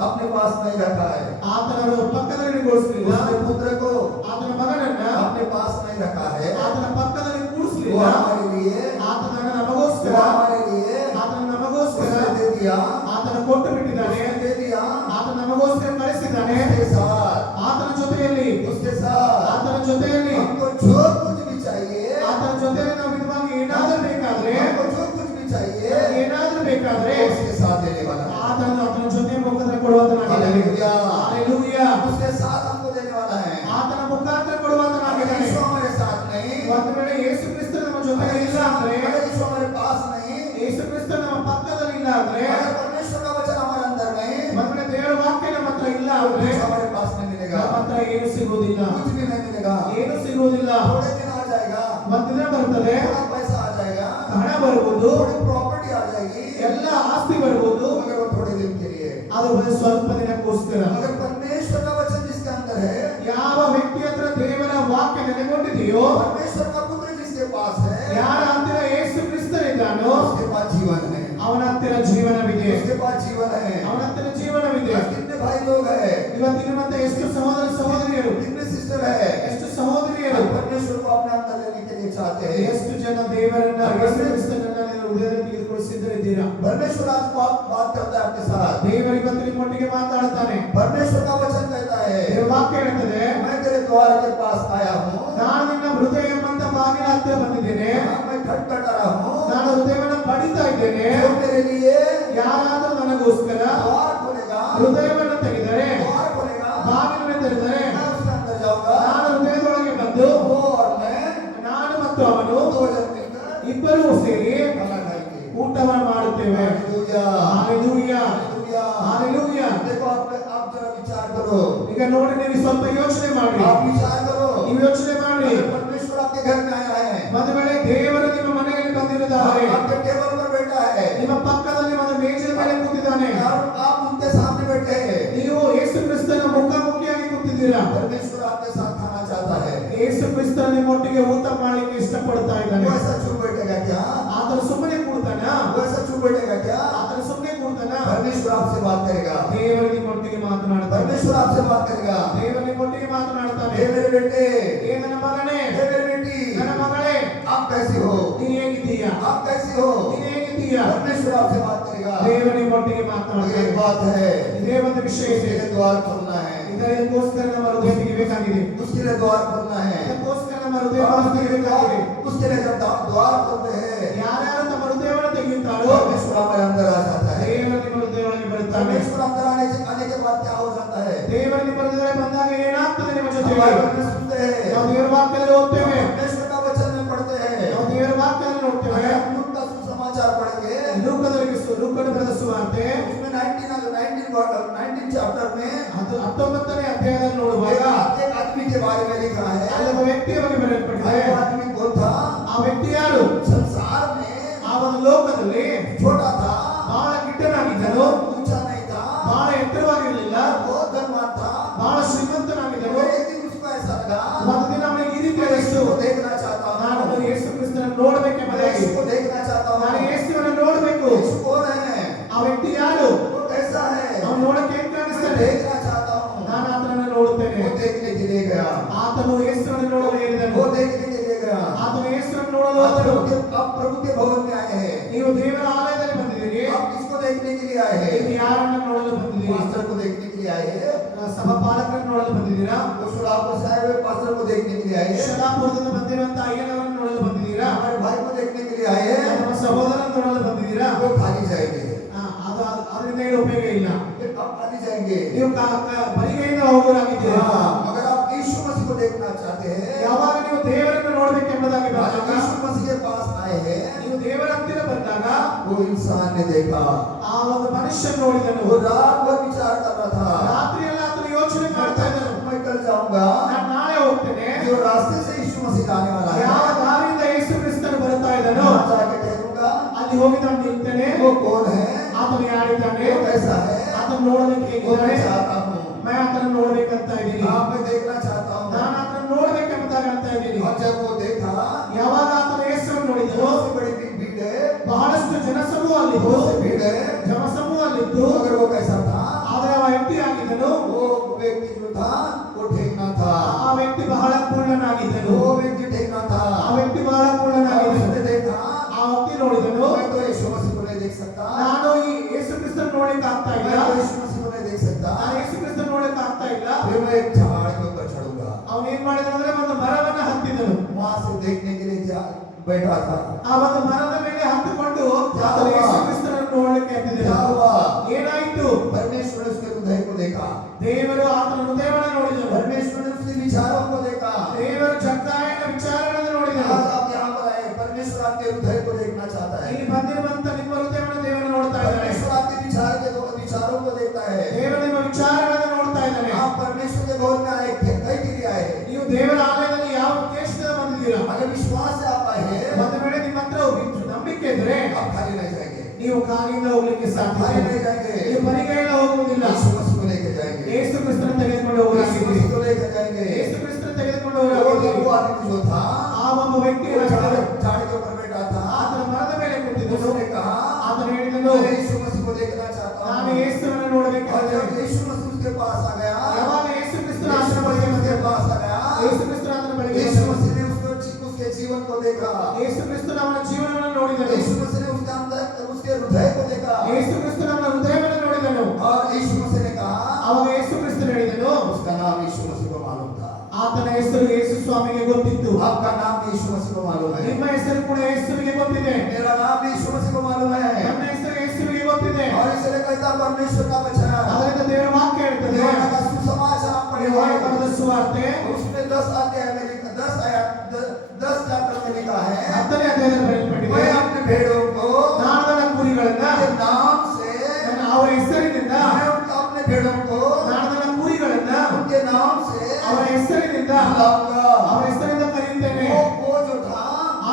अपने पास नहीं रखा है, ಆತನನ್ನು ಪಕ್ಕದಲ್ಲಿ ಕೂಡಿಸಲಿಲ್ಲ, उसने पुत्र को ಆತನ ಮಗನನ್ನ अपने पास नहीं रखा है, ಆತನ ಪಕ್ಕದಲ್ಲಿ वो ಕೂಡಿಸಲಿಲ್ಲ, हमारे लिए, ಆತನನ್ನು वो ನಮಗೋಸ್ಕರ, हमारे लिए ಆತನ ನಮಗೋಸ್ಕರ उसने दे दिया, ಆತನ ಕೊಟ್ಟು ಬಿಟ್ಟಿದ್ದಾನೆ, उसने दे दिया ಆತನ ನಮಗೋಸ್ಕರ ಕಳಿಸಿದ್ದಾನೆ. उसके साथ, ಆತನ ಜೊತೆಯಲ್ಲಿ, उसके साथ ಆತನ ಜೊತೆಯಲ್ಲಿ, हमको जो कुछ भी चाहिए, ಆತನ ಜೊತೆಯಲ್ಲಿ ನಾವು ವಿಧವಾಗಿ ಏನಾದರೂ ಬೇಕಾದ್ರೆ, हमको जो कुछ भी चाहिए, ಏನಾದರೂ ಬೇಕಾದ್ರೆ वो उसके साथ देने वाला है। ಆತನ ಜೊತೆ ಮುಖಾಂತರ ಕೊಡುವಂತನಾಗಿದ್ದಾನೆ. हालेलुया ಹಾಲೆಲೂಯಾ, उसके साथ हमको देने वाला है। ಆತನ ಮುಖಾಂತರ अगर ಕೊಡುವಂತನಾಗಿದ್ದಾನೆ. यीशु हमारे साथ नहीं, ಒಂದು ವೇಳೆ ಯೇಸು ಕ್ರಿಸ್ತ ನಮ್ಮ अगर ಜೊತೆಗೆ ಇಲ್ಲ ಅಂದ್ರೆ, यीशु हमारे पास नहीं, ಯೇಸು ಕ್ರಿಸ್ತ ನಮ್ಮ ಪಕ್ಕದಲ್ಲಿ ಇಲ್ಲ ಅಂದ್ರೆ, अगर परमेश्वर का वचन हमारे अंदर नहीं, ಒಂದು ವೇಳೆ ದೇವರ ವಾಕ್ಯ ನಮ್ಮ ಹತ್ರ ಇಲ್ಲ तो ಅಂದ್ರೆ, कुछ हमारे पास नहीं मिलेगा, ನಮ್ಮ ಹತ್ರ ಏನು ಸಿಗುವುದಿಲ್ಲ, कुछ भी नहीं मिलेगा। ಏನು ಸಿಗುವುದಿಲ್ಲ. थोड़े दिन आ जाएगा, ಒಂದು ದಿನ ಬರ್ತದೆ, थोड़ा पैसा आ जाएगा, ಹಣ ಬರುವುದು, थोड़ी प्रॉपर्टी आ जाएगी, ಎಲ್ಲ ಆಸ್ತಿ ಬರುವುದು, मगर वो थोड़े दिन के लिए। ಅದು ಬರೀ ಸ್ವಲ್ಪ ದಿನಕ್ಕೋಸ್ಕರ. अगर परमेश्वर का वचन जिसके अंदर है, ಯಾವ ವ್ಯಕ್ತಿ ಹತ್ರ ದೇವರ ವಾಕ್ಯ ನೆಲೆಗೊಂಡಿದೆಯೋ, परमेश्वर का पुत्र जिसके पास है, ಯಾರ ಹತ್ತಿರ ಯೇಸು ಕ್ರಿಸ್ತನಿದ್ದಾನೋ उसके पास जीवन है, ಅವನ ಹತ್ತಿರ ಜೀವನವಿದೆ, उसके पास जीवन है। ಅವನ ಹತ್ತಿರ ಜೀವನವಿದೆ. आज कितने भाई लोग हैं, ಇವತ್ತಿರುವಂತ ಎಷ್ಟು ಸಹೋದರ ಸಹೋದರಿಯರು, कितने सिस्टर है, ಎಷ್ಟು ಸಹೋದರಿಯರು, परमेश्वर को अपने अंदर लेने के लिए चाहते हैं। ಎಷ್ಟು ಜನ ದೇವರನ್ನ ಯೇಸು ಕ್ರಿಸ್ತನನ್ನ ಹೃದಯದಲ್ಲಿ ತೆಗೆದುಕೊಂಡು ಸಿದ್ಧರಿದ್ದೀರಾ? परमेश्वर आज बात करता है आपके साथ। ದೇವರು ಇವತ್ತು ನಿಮ್ಮೊಟ್ಟಿಗೆ ಮಾತಾಡ್ತಾನೆ. परमेश्वर का वचन कहता है, ದೇವರ ವಾಕ್ಯ ಹೇಳ್ತದೆ, मैं तेरे द्वार के पास आया हूँ, ನಾನು ನಿನ್ನ ಹೃದಯ ಎಂಬಂತ ಬಾಗಿಲ ಹತ್ತಿರ ಬಂದಿದ್ದೇನೆ, मैं खटखटा रहा हूँ, ನಾನು ಹೃದಯವನ್ನು ಬಡಿತಾ ಇದ್ದೇನೆ. जो मेरे लिए ಯಾರಾದರೂ ನನಗೋಸ್ಕರ द्वार खोलेगा, ಹೃದಯವನ್ನು ತೆಗೆದರೆ, द्वार खोलेगा, ಬಾಗಿಲನ್ನು ತೆರೆದರೆ, मैं उसके अंदर जाऊंगा, ನಾನು ಹೃದಯದೊಳಗೆ ಬಂದು, वो और मैं ನಾನು ಮತ್ತು ಅವನು दो जन मिलकर ಇಬ್ಬರೂ ಸೇರಿ खाना खाएंगे। ಊಟವನ್ನು ಮಾಡುತ್ತೇವೆ. Hallelujah hallelujah, hallelujah. ಹಾಲೆಲೂಯಾ. देखो आप जरा विचार करो, ಈಗ ನೋಡಿ, ನೀವು ಸ್ವಲ್ಪ ಯೋಚನೆ ಮಾಡಿ, आप विचार करो, ನೀವು ಯೋಚನೆ ಮಾಡಿ. अगर परमेश्वर आपके घर में आया है, ಒಂದು ವೇಳೆ ದೇವರು ನಿಮ್ಮ ಮನೆಯಲ್ಲಿ ಬಂದಿರುತ್ತಾರೆ, आपके टेबल पर बैठा है, ನಿಮ್ಮ ಪಕ್ಕದಲ್ಲಿ ಒಂದು ಮೇಜಿನ ಮೇಲೆ ಕೂತಿದ್ದಾನೆ, और आप उनके सामने बैठे हैं, ನೀವು ಯೇಸು ಕ್ರಿಸ್ತನ ಮುಖಾಮುಖಿಯಾಗಿ ಕೂತಿದ್ದೀರಾ, परमेश्वर आपके साथ खाना चाहता है, ಯೇಸು ಕ್ರಿಸ್ತ ನಿಮ್ಮೊಟ್ಟಿಗೆ ಊಟ ಮಾಡಲಿಕ್ಕೆ ಇಷ್ಟಪಡ್ತಾ ಇದ್ದಾನೆ. वो ऐसा चुप बैठेगा क्या? ಆತನು ಸುಮ್ಮನೆ ಕೂಡ್ತಾನ? वो ऐसा चुप बैठेगा क्या? ಆತನು ಸುಮ್ಮನೆ ಕೂಡ್ತಾನ? परमेश्वर आपसे बात करेगा, ದೇವರು ನಿಮ್ಮೊಟ್ಟಿಗೆ ಮಾತನಾಡ್ತಾನೆ. परमेश्वर आपसे बात करेगा। ದೇವರು ನಿಮ್ಮೊಟ್ಟಿಗೆ ಮಾತನಾಡ್ತಾನೆ. हे मेरे बेटे, ಏ ನನ್ನ ಮಗನೇ, हे मेरी बेटी, ನನ್ನ ಮಗಳೇ, आप कैसी हो, ನೀನು ಹೇಗಿದ್ದೀಯಾ, आप कैसी हो? ನೀನು ಹೇಗಿದ್ದೀಯಾ? परमेश्वर आपसे बात करेगा। ದೇವರು ನಿಮ್ಮೊಟ್ಟಿಗೆ तो ಮಾತನಾಡ್ತಾನೆ. एक बात है, ಇದೇ ಒಂದು ವಿಷಯ ಇದೆ. उसके लिए द्वार खोलना है, ಇದಕ್ಕೋಸ್ಕರ ನಮ್ಮ ಹೃದಯ ತೆಗಿಬೇಕಾಗಿದೆ. उसके लिए द्वार खोलना है, ಇದಕ್ಕೋಸ್ಕರ ನಮ್ಮ ಹೃದಯವನ್ನು ತೆಗಿಬೇಕಾಗಿದೆ. उसके लिए जब द्वार खोलते हैं, ಯಾರ್ಯಾರು ತಮ್ಮ ಹೃದಯವನ್ನು ತೆಗೆಯುತ್ತಾರೋ परमेश्वर हमारे अंदर आ जाता है। ದೇವರು ನಿಮ್ಮ ಹೃದಯೊಳಗೆ ಬರುತ್ತಾನೆ. परमेश्वर अंदर आने के बाद क्या हो जाता है? ದೇವರು ನಿಮ್ಮ ಹೃದಯಕ್ಕೆ ಬಂದಾಗ ಏನಾಗ್ತದೆ ನಿಮ್ಮ हम ಜೊತೆಗೆ? बाइबल में सुनते हैं, ನಾವು ದೇವರ ವಾಕ್ಯದಲ್ಲಿ ಓದ್ತೇವೆ, परमेश्वर का वचन में पढ़ते हैं, ನಾವು ದೇವರ ವಾಕ್ಯದಲ್ಲಿ ನೋಡ್ತೇವೆ. अगर हम लूका का सुसमाचार पढ़ेंगे, ಲೂಕನ ಬರೆದ ಸುವಾರ್ತೆ उसमें 19 चैप्टर में 19ನೇ ಅಧ್ಯಾಯದಲ್ಲಿ ನೋಡುವಾಗ एक आदमी के बारे में लिखा है। ಅಲ್ಲಿ ಒಬ್ಬ ವ್ಯಕ್ತಿಯ ಬಗ್ಗೆ ಬರೆಯಲ್ಪಟ್ಟಿದೆ. वो आदमी कौन था? ಆ ವ್ಯಕ್ತಿ ಯಾರು? संसार में ಆ ಒಂದು ಲೋಕದಲ್ಲಿ छोटा था, ಬಹಳ ಗಿಡ್ಡನಾಗಿದ್ದನು, ऊंचा नहीं था, ಬಹಳ ಎತ್ತರವಾಗಿರಲಿಲ್ಲ, बहुत धनवान था, ಬಹಳ ಹೇಳಿದನು. वो देखने के लिए गया। ಆತನು ಯೇಸುವನ್ನು ನೋಡಲು आप ಹೋದನು. प्रभु के भवन में आए हैं। ನೀವು ದೇವರ ಆಲಯದಲ್ಲಿ ಬಂದಿದ್ದೀರಿ. आप किसको देखने के लिए आए हैं? ನೀವು ಯಾರನ್ನು ನೋಡಲು ಬಂದಿದ್ದೀರಿ? पास्टर को देखने के लिए आए हैं। ಸಭಾ ಪಾಲಕರನ್ನು ನೋಡಲು ಬಂದಿದ್ದೀರಾ? वो शराब से आए हुए पास्टर को देखने के लिए आए हैं। ಶರಾಪುರದಿಂದ ಬಂದಿರುವಂತ ಅಯ್ಯನವರನ್ನು ನೋಡಲು ಬಂದಿದ್ದೀರಾ? हमारे भाई को देखने के लिए आए हैं। ನಮ್ಮ ಸಹೋದರನನ್ನು ನೋಡಲು ಬಂದಿದ್ದೀರಾ? वो खाली जाएंगे। ಅದರಿಂದ ಏನು ಉಪಯೋಗ ಇಲ್ಲ. आप खाली जाएंगे। ನೀವು ಬರಿಗೈಯಿಂದ ಹೋಗುವರಾಗಿದ್ದೀರಾ? अगर आप यीशु मसीह को देखना चाहते हैं, ಯಾವಾಗ ನೀವು ದೇವರನ್ನು ನೋಡಬೇಕೆಂಬುದಾಗಿ ಬಂದಾಗ, यीशु मसीह के पास आए हैं, ನೀವು ದೇವರ ಹತ್ತಿರ ಬಂದಾಗ वो इंसान ने देखा। ಆ ಒಂದು ಮನುಷ್ಯನ ನೋಡಿದನು. वो रात भर विचार कर रहा था। ರಾತ್ರಿ ಎಲ್ಲ ಆತನು ಯೋಚನೆ ಮಾಡ್ತಾ ಇದ್ದನು. मैं कल जाऊंगा, ನಾನು ನಾಳೆ ಹೋಗ್ತೇನೆ. जो रास्ते से यीशु मसीह आने वाला है, ಯಾವ ದಾರಿಯಿಂದ ಯೇಸು ಕ್ರಿಸ್ತನು ಬರ್ತಾ ಇದ್ದನೋ वहाँ जाके ठहरूंगा। ಅಲ್ಲಿ ಹೋಗಿ ನಾನು ನಿಲ್ತೇನೆ. वो कौन है? ಆತನು ಯಾರಿದ್ದಾನೆ? वो कैसा है? ಆತನು ನೋಡಲಿಕ್ಕೆ वो मैं ಹೇಗಿದ್ದಾನೆ? चाहता हूँ। मैं ಆತನು ನೋಡಬೇಕಂತ ಇದ್ದೀನಿ. हाँ, मैं देखना चाहता हूँ। ನಾನು ಆತನು ನೋಡಬೇಕೆಂಬುದಾಗಿ ಅಂತ ಇದ್ದೀನಿ. और जब वो देखा, ಯಾವಾಗ ಆತನು ಯೇಸುವನ್ನು ನೋಡಿದನು, बहुत सी बड़ी भीड़ है, ಬಹಳಷ್ಟು ಜನಸಮೂಹ ಅಲ್ಲಿತ್ತು. बहुत सी भीड़ है। ಜನಸಮೂಹ ಅಲ್ಲಿತ್ತು. मगर वो कैसा था? ಆದರೆ ಆ ವ್ಯಕ್ತಿ ಆಗಿದ್ದನು, वो व्यक्ति जो था वो ठीक ना था। ಆ ವ್ಯಕ್ತಿ ಬಹಳ ಪೂರ್ಣನಾಗಿದ್ದನು. वो व्यक्ति ठीक ना था। ಆ ವ್ಯಕ್ತಿ ಬಹಳ ಪೂರ್ಣನಾಗಿದ್ದನು. उसने देखा, ಆ ವ್ಯಕ್ತಿ ನೋಡಿದನು, मैं तो यीशु मसीह को नहीं देख सकता। ನಾನು ಈ ಯೇಸು ಕ್ರಿಸ್ತನ ನೋಡಲಿಕ್ಕೆ ಆಗ್ತಾ ಇಲ್ಲ. मैं तो यीशु मसीह को नहीं देख सकता। ನಾನು ಯೇಸು ಕ್ರಿಸ್ತನ ನೋಡಲಿಕ್ಕೆ ಆಗ್ತಾ ಇಲ್ಲ. फिर मैं एक झाड़ के ऊपर चढ़ूंगा। ಅವನು ಏನ್ ಮಾಡಿದನು ಅಂದ್ರೆ ಒಂದು ಮರವನ್ನು ಹತ್ತಿದನು. वहां से देखने के लिए बैठा था। ಆ ಒಂದು ಮರದ ಮೇಲೆ ಹತ್ತಿಕೊಂಡು ಆತನು ಯೇಸು ಕ್ರಿಸ್ತನನ್ನು ನೋಡಲಿಕ್ಕೆ क्या ಹತ್ತಿದನು. हुआ? ಏನಾಯಿತು? परमेश्वर ने उसके हृदय को देखा। ದೇವರು ಆತನ ಹೃದಯವನ್ನು ನೋಡಿದನು. परमेश्वर ने उसके विचारों को देखा। ದೇವರು ಜಕ್ಕಾಯನ ವಿಚಾರಗಳನ್ನು ನೋಡಿದನು. आज आप यहाँ पर आए, परमेश्वर आपके हृदय को देखना चाहता है। ಇಲ್ಲಿ ಬಂದಿರುವಂತ ನಿಮ್ಮ ಹೃದಯವನ್ನು ದೇವರು ನೋಡ್ತಾ ಇದ್ದಾನೆ. परमेश्वर आपके विचारों को देखता है। ದೇವರು ನಿಮ್ಮ ವಿಚಾರಗಳನ್ನು ನೋಡ್ತಾ ಇದ್ದಾನೆ. आप परमेश्वर के भवन में आए, कई के लिए आए? ನೀವು ದೇವರ ಆಲಯದಲ್ಲಿ ಯಾವ ಉದ್ದೇಶದಿಂದ ಬಂದಿದ್ದೀರಾ? अगर विश्वास से आप आए हैं, ಒಂದು ವೇಳೆ ನಿಮ್ಮ ಹತ್ರ ನಂಬಿಕೆ ಇದ್ರೆ आप खाली नहीं जाएंगे। ನೀವು ಕಾಲಿಂದ ಹೋಗ್ಲಿಕ್ಕೆ ಸಾಧ್ಯ खाली ಇಲ್ಲ. नहीं जाएंगे। ನೀವು ಬರಿಗೈಯಿಂದ ಹೋಗುವುದಿಲ್ಲ. यीशु मसीह को लेकर जाएंगे। ಯೇಸು ಕ್ರಿಸ್ತನ ತೆಗೆದುಕೊಂಡು यीशु ಹೋಗಲಾಗಿದ್ದೀರಿ. मसीह को लेकर जाएंगे। ಯೇಸು ಕ್ರಿಸ್ತನ ತೆಗೆದುಕೊಂಡು वो ಹೋಗಲಾಗಿದ್ದೀರಿ. आदमी जो था, ಆ ಒಂದು ವ್ಯಕ್ತಿ वो झाड़ के ऊपर बैठा था। ಆತನ ಮರದ ಮೇಲೆ ಕೂತಿದ್ದನು. उसने कहा, ಆತನು ಹೇಳಿದನು, मैं यीशु मसीह को देखना चाहता ನಾನು हूँ। ಯೇಸುವನ್ನು और ನೋಡಬೇಕಾಗಿದೆ. जब यीशु मसीह उसके पास आ गया, ಯಾವಾಗ ಯೇಸು ಕ್ರಿಸ್ತನ यीशु ಆತನ मसीह ಬಳಿಗೆ उसके ಬಂದನು, पास आ गया, ಯೇಸು ಕ್ರಿಸ್ತನ ಆತನ ಬಳಿಗೆ यीशु ಬಂದನು. मसीह ने उसके जीवन को देखा। ಯೇಸು ಕ್ರಿಸ್ತನ ಅವನ ಜೀವನವನ್ನು ನೋಡಿದನು. यीशु मसीह ने उसके अंदर उसके हृदय को देखा। ಯೇಸು ಕ್ರಿಸ್ತನ ಅವನ ಹೃದಯವನ್ನು ನೋಡಿದನು. और यीशु मसीह ने कहा, ಅವಾಗ ಯೇಸು ಕ್ರಿಸ್ತನು ಹೇಳಿದನು, उसका नाम यीशु मसीह को मालूम था। ಆತನ ಹೆಸರು ಯೇಸು ಸ್ವಾಮಿಗೆ ಗೊತ್ತಿತ್ತು. आपका नाम यीशु मसीह को मालूम है। ನಿಮ್ಮ ಹೆಸರು ಕೂಡ ಯೇಸುವಿಗೆ ಗೊತ್ತಿದೆ. मेरा नाम यीशु मसीह को मालूम है। ನನ್ನ ಹೆಸರು ಯೇಸುವಿಗೆ ಗೊತ್ತಿದೆ. और इसलिए कहता परमेश्वर का वचन, ಅದರಿಂದ ದೇವರ ವಾಕ್ಯ ಹೇಳ್ತದೆ, यहोवा का सुसमाचार आप पढ़े ಯೆಹೋವನ होंगे। ಪದದ ಸುವಾರ್ತೆ उसमें 10 अध्याय में लिखा, 10 आयत 10 चैप्टर में लिखा है, 10ನೇ ಅಧ್ಯಾಯದಲ್ಲಿ ಬರೆಯಲ್ಪಟ್ಟಿದೆ, मैं अपने भेड़ों को ನಾನು ನನ್ನ ಕುರಿಗಳನ್ನ के नाम से, ಅವರ ಹೆಸರಿನಿಂದ, मैं अपने भेड़ों को ನಾನು ನನ್ನ ಕುರಿಗಳನ್ನ उनके नाम से ಅವರ ಹೆಸರಿನಿಂದ, बुलाऊंगा। ಅವರ ಹೆಸರಿನಿಂದ ಕರೆಯುತ್ತೇನೆ. वो जो था,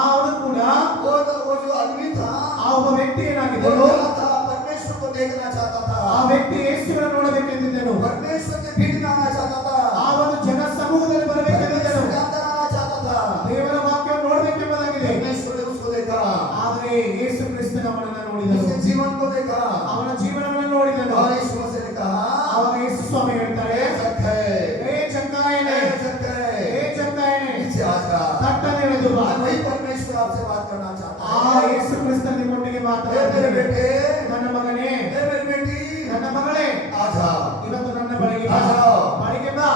ಅವನು ಕೂಡ, वो जो आदमी था, ಆ ಒಬ್ಬ ವ್ಯಕ್ತಿ वो ಏನಾಗಿದ್ದನು, क्या था? परमेश्वर को देखना चाहता ಆ था। ವ್ಯಕ್ತಿ ಯೇಸುವನ್ನು ನೋಡಬೇಕೆಂದಿದ್ದನು. परमेश्वर के भीड़ में आना चाहता था। ಆ ಒಂದು ಜನ ಸಮೂಹದಲ್ಲಿ ಬರಬೇಕೆಂದಿದ್ದನು. परमेश्वर के अंदर आना चाहता था। ದೇವರ ವಾಕ್ಯವನ್ನು ನೋಡಬೇಕೆಂಬುದಾಗಿದೆ. परमेश्वर ने उसको देखा, ಆದರೆ ಯೇಸು ಕ್ರಿಸ್ತನ ಅವನನ್ನು ನೋಡಿದನು. उसके जीवन को देखा। ಅವನ ಜೀವನವನ್ನು ನೋಡಿದನು. और यीशु मसीह ने कहा, ಆವಾಗ ಯೇಸು ಸ್ವಾಮಿ ಹೇಳ್ತಾರೆ, जक्कई, ಏ ಜಕ್ಕಾಯನೇ, जक्कई, ಏ ಜಕ್ಕಾಯನೇ, नीचे आ जा। ತಟ್ಟನೆ ಇಳಿದು ಬಾ. वही परमेश्वर आपसे बात करना चाहता ಆ है। ಯೇಸು ಕ್ರಿಸ್ತನ ನಿಮ್ಮೊಟ್ಟಿಗೆ ए मेरे ಮಾತನಾಡ್ತಾನೆ. बेटे, ನನ್ನ ಮಗನೇ, ए मेरी बेटी, ನನ್ನ ಮಗಳೇ, आ जा। ಇವತ್ತು ನನ್ನ ಬಳಿಗೆ ಬಾ. ಆಜಾओ. ಬಳಿಗೆ ಬಾ.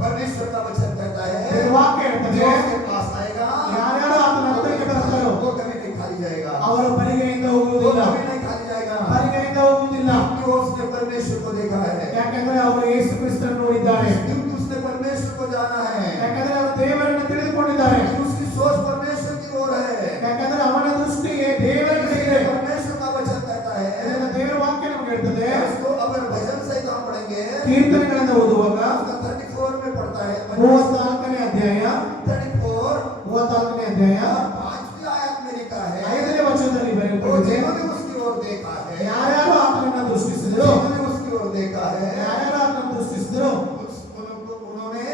परमेश्वर का वचन कहता है, ದೇವರ ವಾಕ್ಯ ಹೇಳ್ತದೆ, जो उसके पास आएगा, ಯಾರ್ಯಾರು ಆತನ ಹತ್ತಿರಕ್ಕೆ ಬರ್ತಾರೋ वो कभी नहीं खाली जाएगा। ಅವರು ಬರಿಗೆಯಿಂದ वो ಹೋಗುವುದಿಲ್ಲ. कभी नहीं खाली जाएगा। ಬರಿಗೆಯಿಂದ ಹೋಗುವುದಿಲ್ಲ. क्योंकि उसने परमेश्वर को देखा है, ಯಾಕಂದ್ರೆ ಅವರು ಯೇಸು ಕ್ರಿಸ್ತನನ್ನು ನೋಡಿದ್ದಾರೆ. क्योंकि उसने परमेश्वर को जाना है, ಯಾಕಂದ್ರೆ ಅವರು ದೇವರನ್ನು ತಿಳಿದುಕೊಂಡಿದ್ದಾರೆ. क्योंकि उसकी सोच परमेश्वर की ओर है। ಯಾಕಂದ್ರೆ ಅವನ ದೃಷ್ಟಿಗೆ ದೇವರ ಕಡೆಗಿದೆ. परमेश्वर का वचन कहता है, ಇದರಿಂದ ದೇವರ ವಾಕ್ಯ ನಮಗೆ ಹೇಳ್ತದೆ, उसको अगर भजन सहित हम पढ़ेंगे, ಕೀರ್ತನೆಗಳನ್ನು ಓದುವಾಗ उसका 34 में पढ़ता है, 34ನೇ ಅಧ್ಯಾಯ, 34 34ನೇ ಅಧ್ಯಾಯ 5वीं आयत में लिखा है, 5ನೇ ವಚನದಲ್ಲಿ वो ಬರೆಯಲ್ಪಟ್ಟಿದೆ, जिन्होंने उसकी ओर देखा है, ಯಾರ್ಯಾರು ಆತನನ್ನು ದೃಷ್ಟಿಸಿದ್ರು, जिन्होंने उसकी ओर देखा है, ಯಾರ್ಯಾರು ಆತನನ್ನು ದೃಷ್ಟಿಸಿದ್ರು, उन्होंने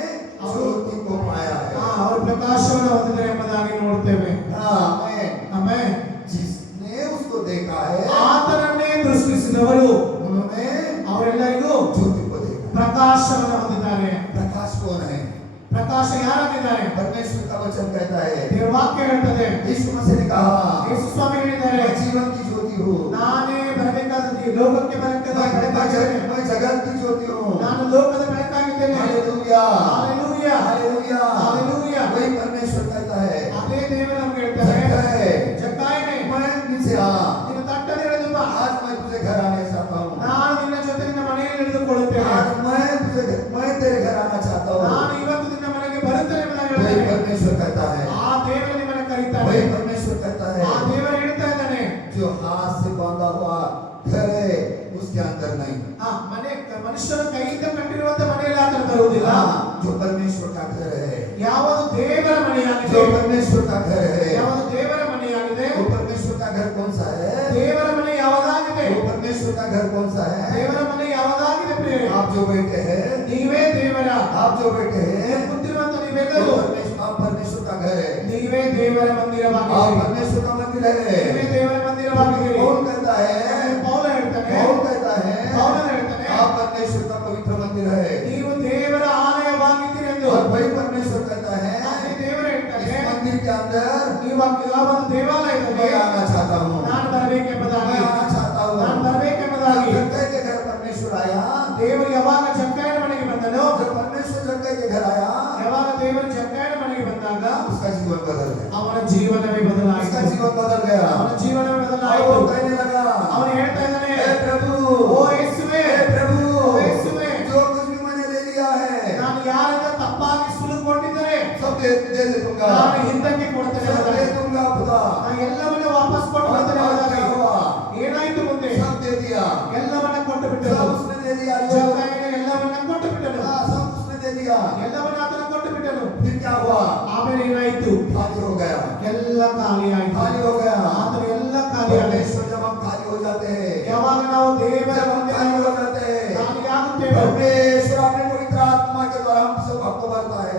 ज्योति को पाया है। ಅವರು ಪ್ರಕಾಶವನ್ನು ಹೊಂದಿದ್ದಾರೆ ಎಂಬುದಾಗಿ ನೋಡ್ತೇವೆ. आमीन। ಆಮೆನ್. जिसने उसको देखा है, ಆತನನ್ನೇ ದೃಷ್ಟಿಸಿದವರು उन्होंने ಅವರೆಲ್ಲರಿಗೂ ज्योति को देखा। ಪ್ರಕಾಶವನ್ನು ಹೊಂದಿದ್ದಾರೆ. प्रकाश कौन है? ಪ್ರಕಾಶ ಯಾರಾಗಿದ್ದಾರೆ? परमेश्वर का वचन वचन कहता है, ದೇವರ ವಾಕ್ಯ ಹೇಳ್ತದೆ, यीशु मसीह ने कहा, ಯೇಸು ಸ್ವಾಮಿ ಹೇಳಿದ್ದಾರೆ, मैं जीवन की ज्योति हूँ, ನಾನೇ ಬರಬೇಕಾದ ಈ ಲೋಕಕ್ಕೆ ಬರಬೇಕಾದ ಬೆಳಕಾಗಿದ್ದೇನೆ, मैं जगत की ज्योति हूँ। ನಾನು ಲೋಕದ ಬೆಳಕಾಗಿದ್ದೇನೆ. Hallelujah, hallelujah, hallelujah, hallelujah. वही परमेश्वर कहता है, ಅದೇ ದೇವರು ನಮಗೆ ಹೇಳ್ತಾರೆ, ಜಕ್ಕಾಯನೇ, मैं नीचे आ, ನಿನ್ನ ತಟ್ಟನೆ ಇಳಿದು ಬಾ, आज मैं तुझे घर आने चाहता हूँ, ನಾನು ನಿನ್ನ ಜೊತೆ ನಿನ್ನ ಮನೆಯಲ್ಲಿ ಇಳಿದುಕೊಳ್ಳುತ್ತೇನೆ, आज मैं तेरे घर आना चाहता हूँ। ನಾನು ಇವತ್ತು ನಿನ್ನ ಮನೆಗೆ ಬರುತ್ತೇನೆ ಎಂಬುದಾಗಿ वही ಹೇಳ್ತಾನೆ. परमेश्वर कहता है, ಆ ದೇವರು ನಿಮ್ಮನ್ನು ಕರೀತಾನೆ, वही परमेश्वर कहता है, ಆ ದೇವರು ಹೇಳ್ತಾ ಇದ್ದಾನೆ, जो हाथ से बांधा हुआ घर है उसके अंदर नहीं, ಆ ಮನೆ ಮನುಷ್ಯನ ಕೈಯಿಂದ ಕಟ್ಟಿರುವಂತ ಮನೆಯಲ್ಲಿ ಆತನು ಬರುವುದಿಲ್ಲ. जो परमेश्वर का घर है, ಯಾವುದು ದೇವರ ಮನೆಯಾಗಿದೆ, जो परमेश्वर का घर है, ಯಾವುದು ದೇವರ ಮನೆಯಾಗಿದೆ, वो परमेश्वर का घर कौन सा है? ದೇವರ ಮನೆ ಯಾವುದಾಗಿದೆ, वो परमेश्वर का घर कौन सा है? ದೇವರ ಮನೆ ಯಾವುದಾಗಿದೆ ಪ್ರಿಯರೇ? आप जो बैठे हैं, ನೀವೇ ದೇವರ, आप जो बैठे हैं, ಕೂತಿರುವಂತ वो ನೀವೆಲ್ಲರೂ आप परमेश्वर का घर है, ನೀವೇ ದೇವರ आप ಮಂದಿರವಾಗಿದ್ದೀರಿ, परमेश्वर का मंदिर ನೀವೇ है। ದೇವರ ಮಂದಿರವಾಗಿದ್ದೀರಿ. कौन कहता है? ಪೌಲ ಹೇಳ್ತಾನೆ, कौन कहता है? ಪೌಲ ಹೇಳ್ತಾನೆ, आप परमेश्वर का पवित्र मंदिर है, ನೀವು ದೇವರ ಆಲಯವಾಗಿದ್ದೀರಿ ಎಂದು. और वही परमेश्वर कहता है, ಅದೇ ದೇವರು ಹೇಳ್ತಾನೆ, इस मंदिर के अंदर ನೀವು ಆ ಒಂದು ದೇವಾಲಯದಲ್ಲಿ मैं आना चाहता हूँ, ನಾನು ಬರಬೇಕೆಂಬುದಾಗಿ, मैं आना चाहता हूँ। ನಾನು ಬರಬೇಕೆಂಬುದಾಗಿ. जब जक्कई के घर परमेश्वर आया, ದೇವರು ಯಾವಾಗ ಜಕ್ಕಾಯನ ಮನೆಗೆ ಬಂದನೋ, जब परमेश्वर जक्कई के घर आया, ಯಾವಾಗ ದೇವರು ಜಕ್ಕಾಯನ ಮನೆಗೆ ಬಂದಾಗ उसका जीवन बदल गया, ಅವನ ಜೀವನವೇ उसका ಬದಲಾಯಿತು, जीवन बदल गया। ಅವನ ಜೀವನವೇ और ಬದಲಾಯಿತು. वो कहने लगा, ಅವನು ಹೇಳ್ತಾ ಇದ್ದಾನೆ, हे प्रभु, ಓ ಯೇಸುವೇ, हे प्रभु, ಓ ಯೇಸುವೇ, जो कुछ भी मैंने ले लिया है ನಾನು ಯಾರಿಂದ ತಪ್ಪಾಗಿ ಸುಲುಕೊಂಡಿದ್ದರೆ सब दे दूंगा, ನಾನು ಹಿಂದಕ್ಕೆ ಕೊಡ್ತೇನೆ सब दे ಎಂಬುದಾಗಿ. दूंगा खुदा। ನಾನು ಎಲ್ಲವನ್ನ ವಾಪಸ್ ಕೊಟ್ಟು और ಬರ್ತೇನೆ क्या ಎಂಬುದಾಗಿ. हुआ? ಏನಾಯ್ತು ಮುಂದೆ? सब दे दिया, ಎಲ್ಲವನ್ನ ಕೊಟ್ಟು सब ಬಿಟ್ಟನು. उसने दे दिया, ಜಕ್ಕಾಯನ ಎಲ್ಲವನ್ನ ಕೊಟ್ಟು ಬಿಟ್ಟನು, सब उसने दे दिया। ಎಲ್ಲವನ್ನ ಆತನ ಕೊಟ್ಟು ಬಿಟ್ಟನು. फिर क्या हुआ? ಆಮೇಲೆ ಏನಾಯ್ತು? खाली हो गया, ಎಲ್ಲ ಖಾಲಿ ಆಯ್ತು. खाली हो गया। ಆತನ ಎಲ್ಲ ಖಾಲಿ ಆಯ್ತು. परमेश्वर जब हम खाली हो जाते हैं, ಯಾವಾಗ ನಾವು ದೇವರ जब हम ಮುಂದೆ खाली हो जाते हैं, ಖಾಲಿ ಆಗುತ್ತೇವೆ, परमेश्वर अपने पवित्र आत्मा के द्वारा हम सब आपको भरता है।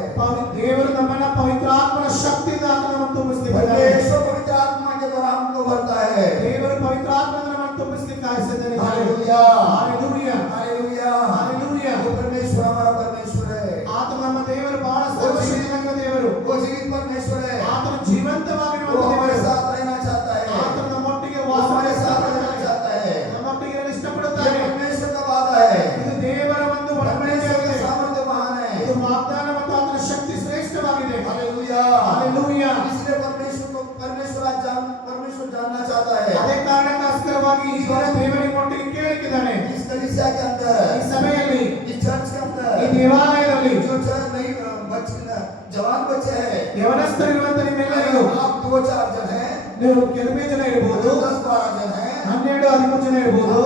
ದೇವರು ನಮ್ಮನ್ನ ಪವಿತ್ರ ಆತ್ಮನ ಶಕ್ತಿಯಿಂದ ಆತನನ್ನು ತುಂಬಿಸ್ಲಿಕ್ಕಿದ್ದಾನೆ. परमेश्वर पवित्र आत्मा के द्वारा हमको भरता है। ದೇವರು ಪವಿತ್ರ ಆತ್ಮದಿಂದ ನಮ್ಮನ್ನು ತುಂಬಿಸ್ಲಿಕ್ಕೆ ಆಯ್ಸಿದ್ದಾನೆ. Hallelujah, hallelujah, hallelujah, hallelujah. वो परमेश्वर हमारा परमेश्वर है, ಆತ ನಮ್ಮ ದೇವರು, ಬಹಳ ಸರ್ವಶಕ್ತನಾದ ದೇವರು, वो जीवित परमेश्वर है, ಆತನು वो ಜೀವಂತವಾಗಿರುವ हमारे ದೇವರು. साथ रहना चाहता है, ಆತನು ನಮ್ಮೊಟ್ಟಿಗೆ वो ವಾಸ हमारे साथ रहना ಮಾಡಲು चाहता है। ನಮ್ಮೊಟ್ಟಿಗೆ ಇರಲು ये ಇಷ್ಟಪಡುತ್ತಾನೆ. परमेश्वर का वादा है, ಇದು ದೇವರ ಒಂದು ಒಡಂಬಡಿಕೆ परमेश्वर का ಆಗಿದೆ. सामर्थ्य महान है। ಇದು ವಾಗ್ದಾನ ಮತ್ತು ಆತನ ಶಕ್ತಿ ಶ್ರೇಷ್ಠವಾಗಿದೆ. Hallelujah, hallelujah. इसलिए परमेश्वर जानना चाहता है। ಅದೇ ಕಾರಣಕ್ಕೋಸ್ಕರವಾಗಿ ಈಶ್ವರ ದೇವರಿಗೆ ಒಟ್ಟಿಗೆ ಕೇಳಿದ್ದಾನೆ. इस कलीसिया के अंदर, ಈ ಸಭೆಯಲ್ಲಿ, इस चर्च के ಈ अंदर ದೇವಾಲಯದಲ್ಲಿ जो चर्च नहीं जवान बच्चे हैं, ಯವನಸ್ಥರಿರುವಂತ ನಿಮ್ಮೆಲ್ಲರಿಗೂ, आप 2-4 जन हैं, ನೀವು ಕೆಲವೇ ಜನ ಇರಬಹುದು, 10-12 जन हैं, 12-13 ಜನ ಇರಬಹುದು.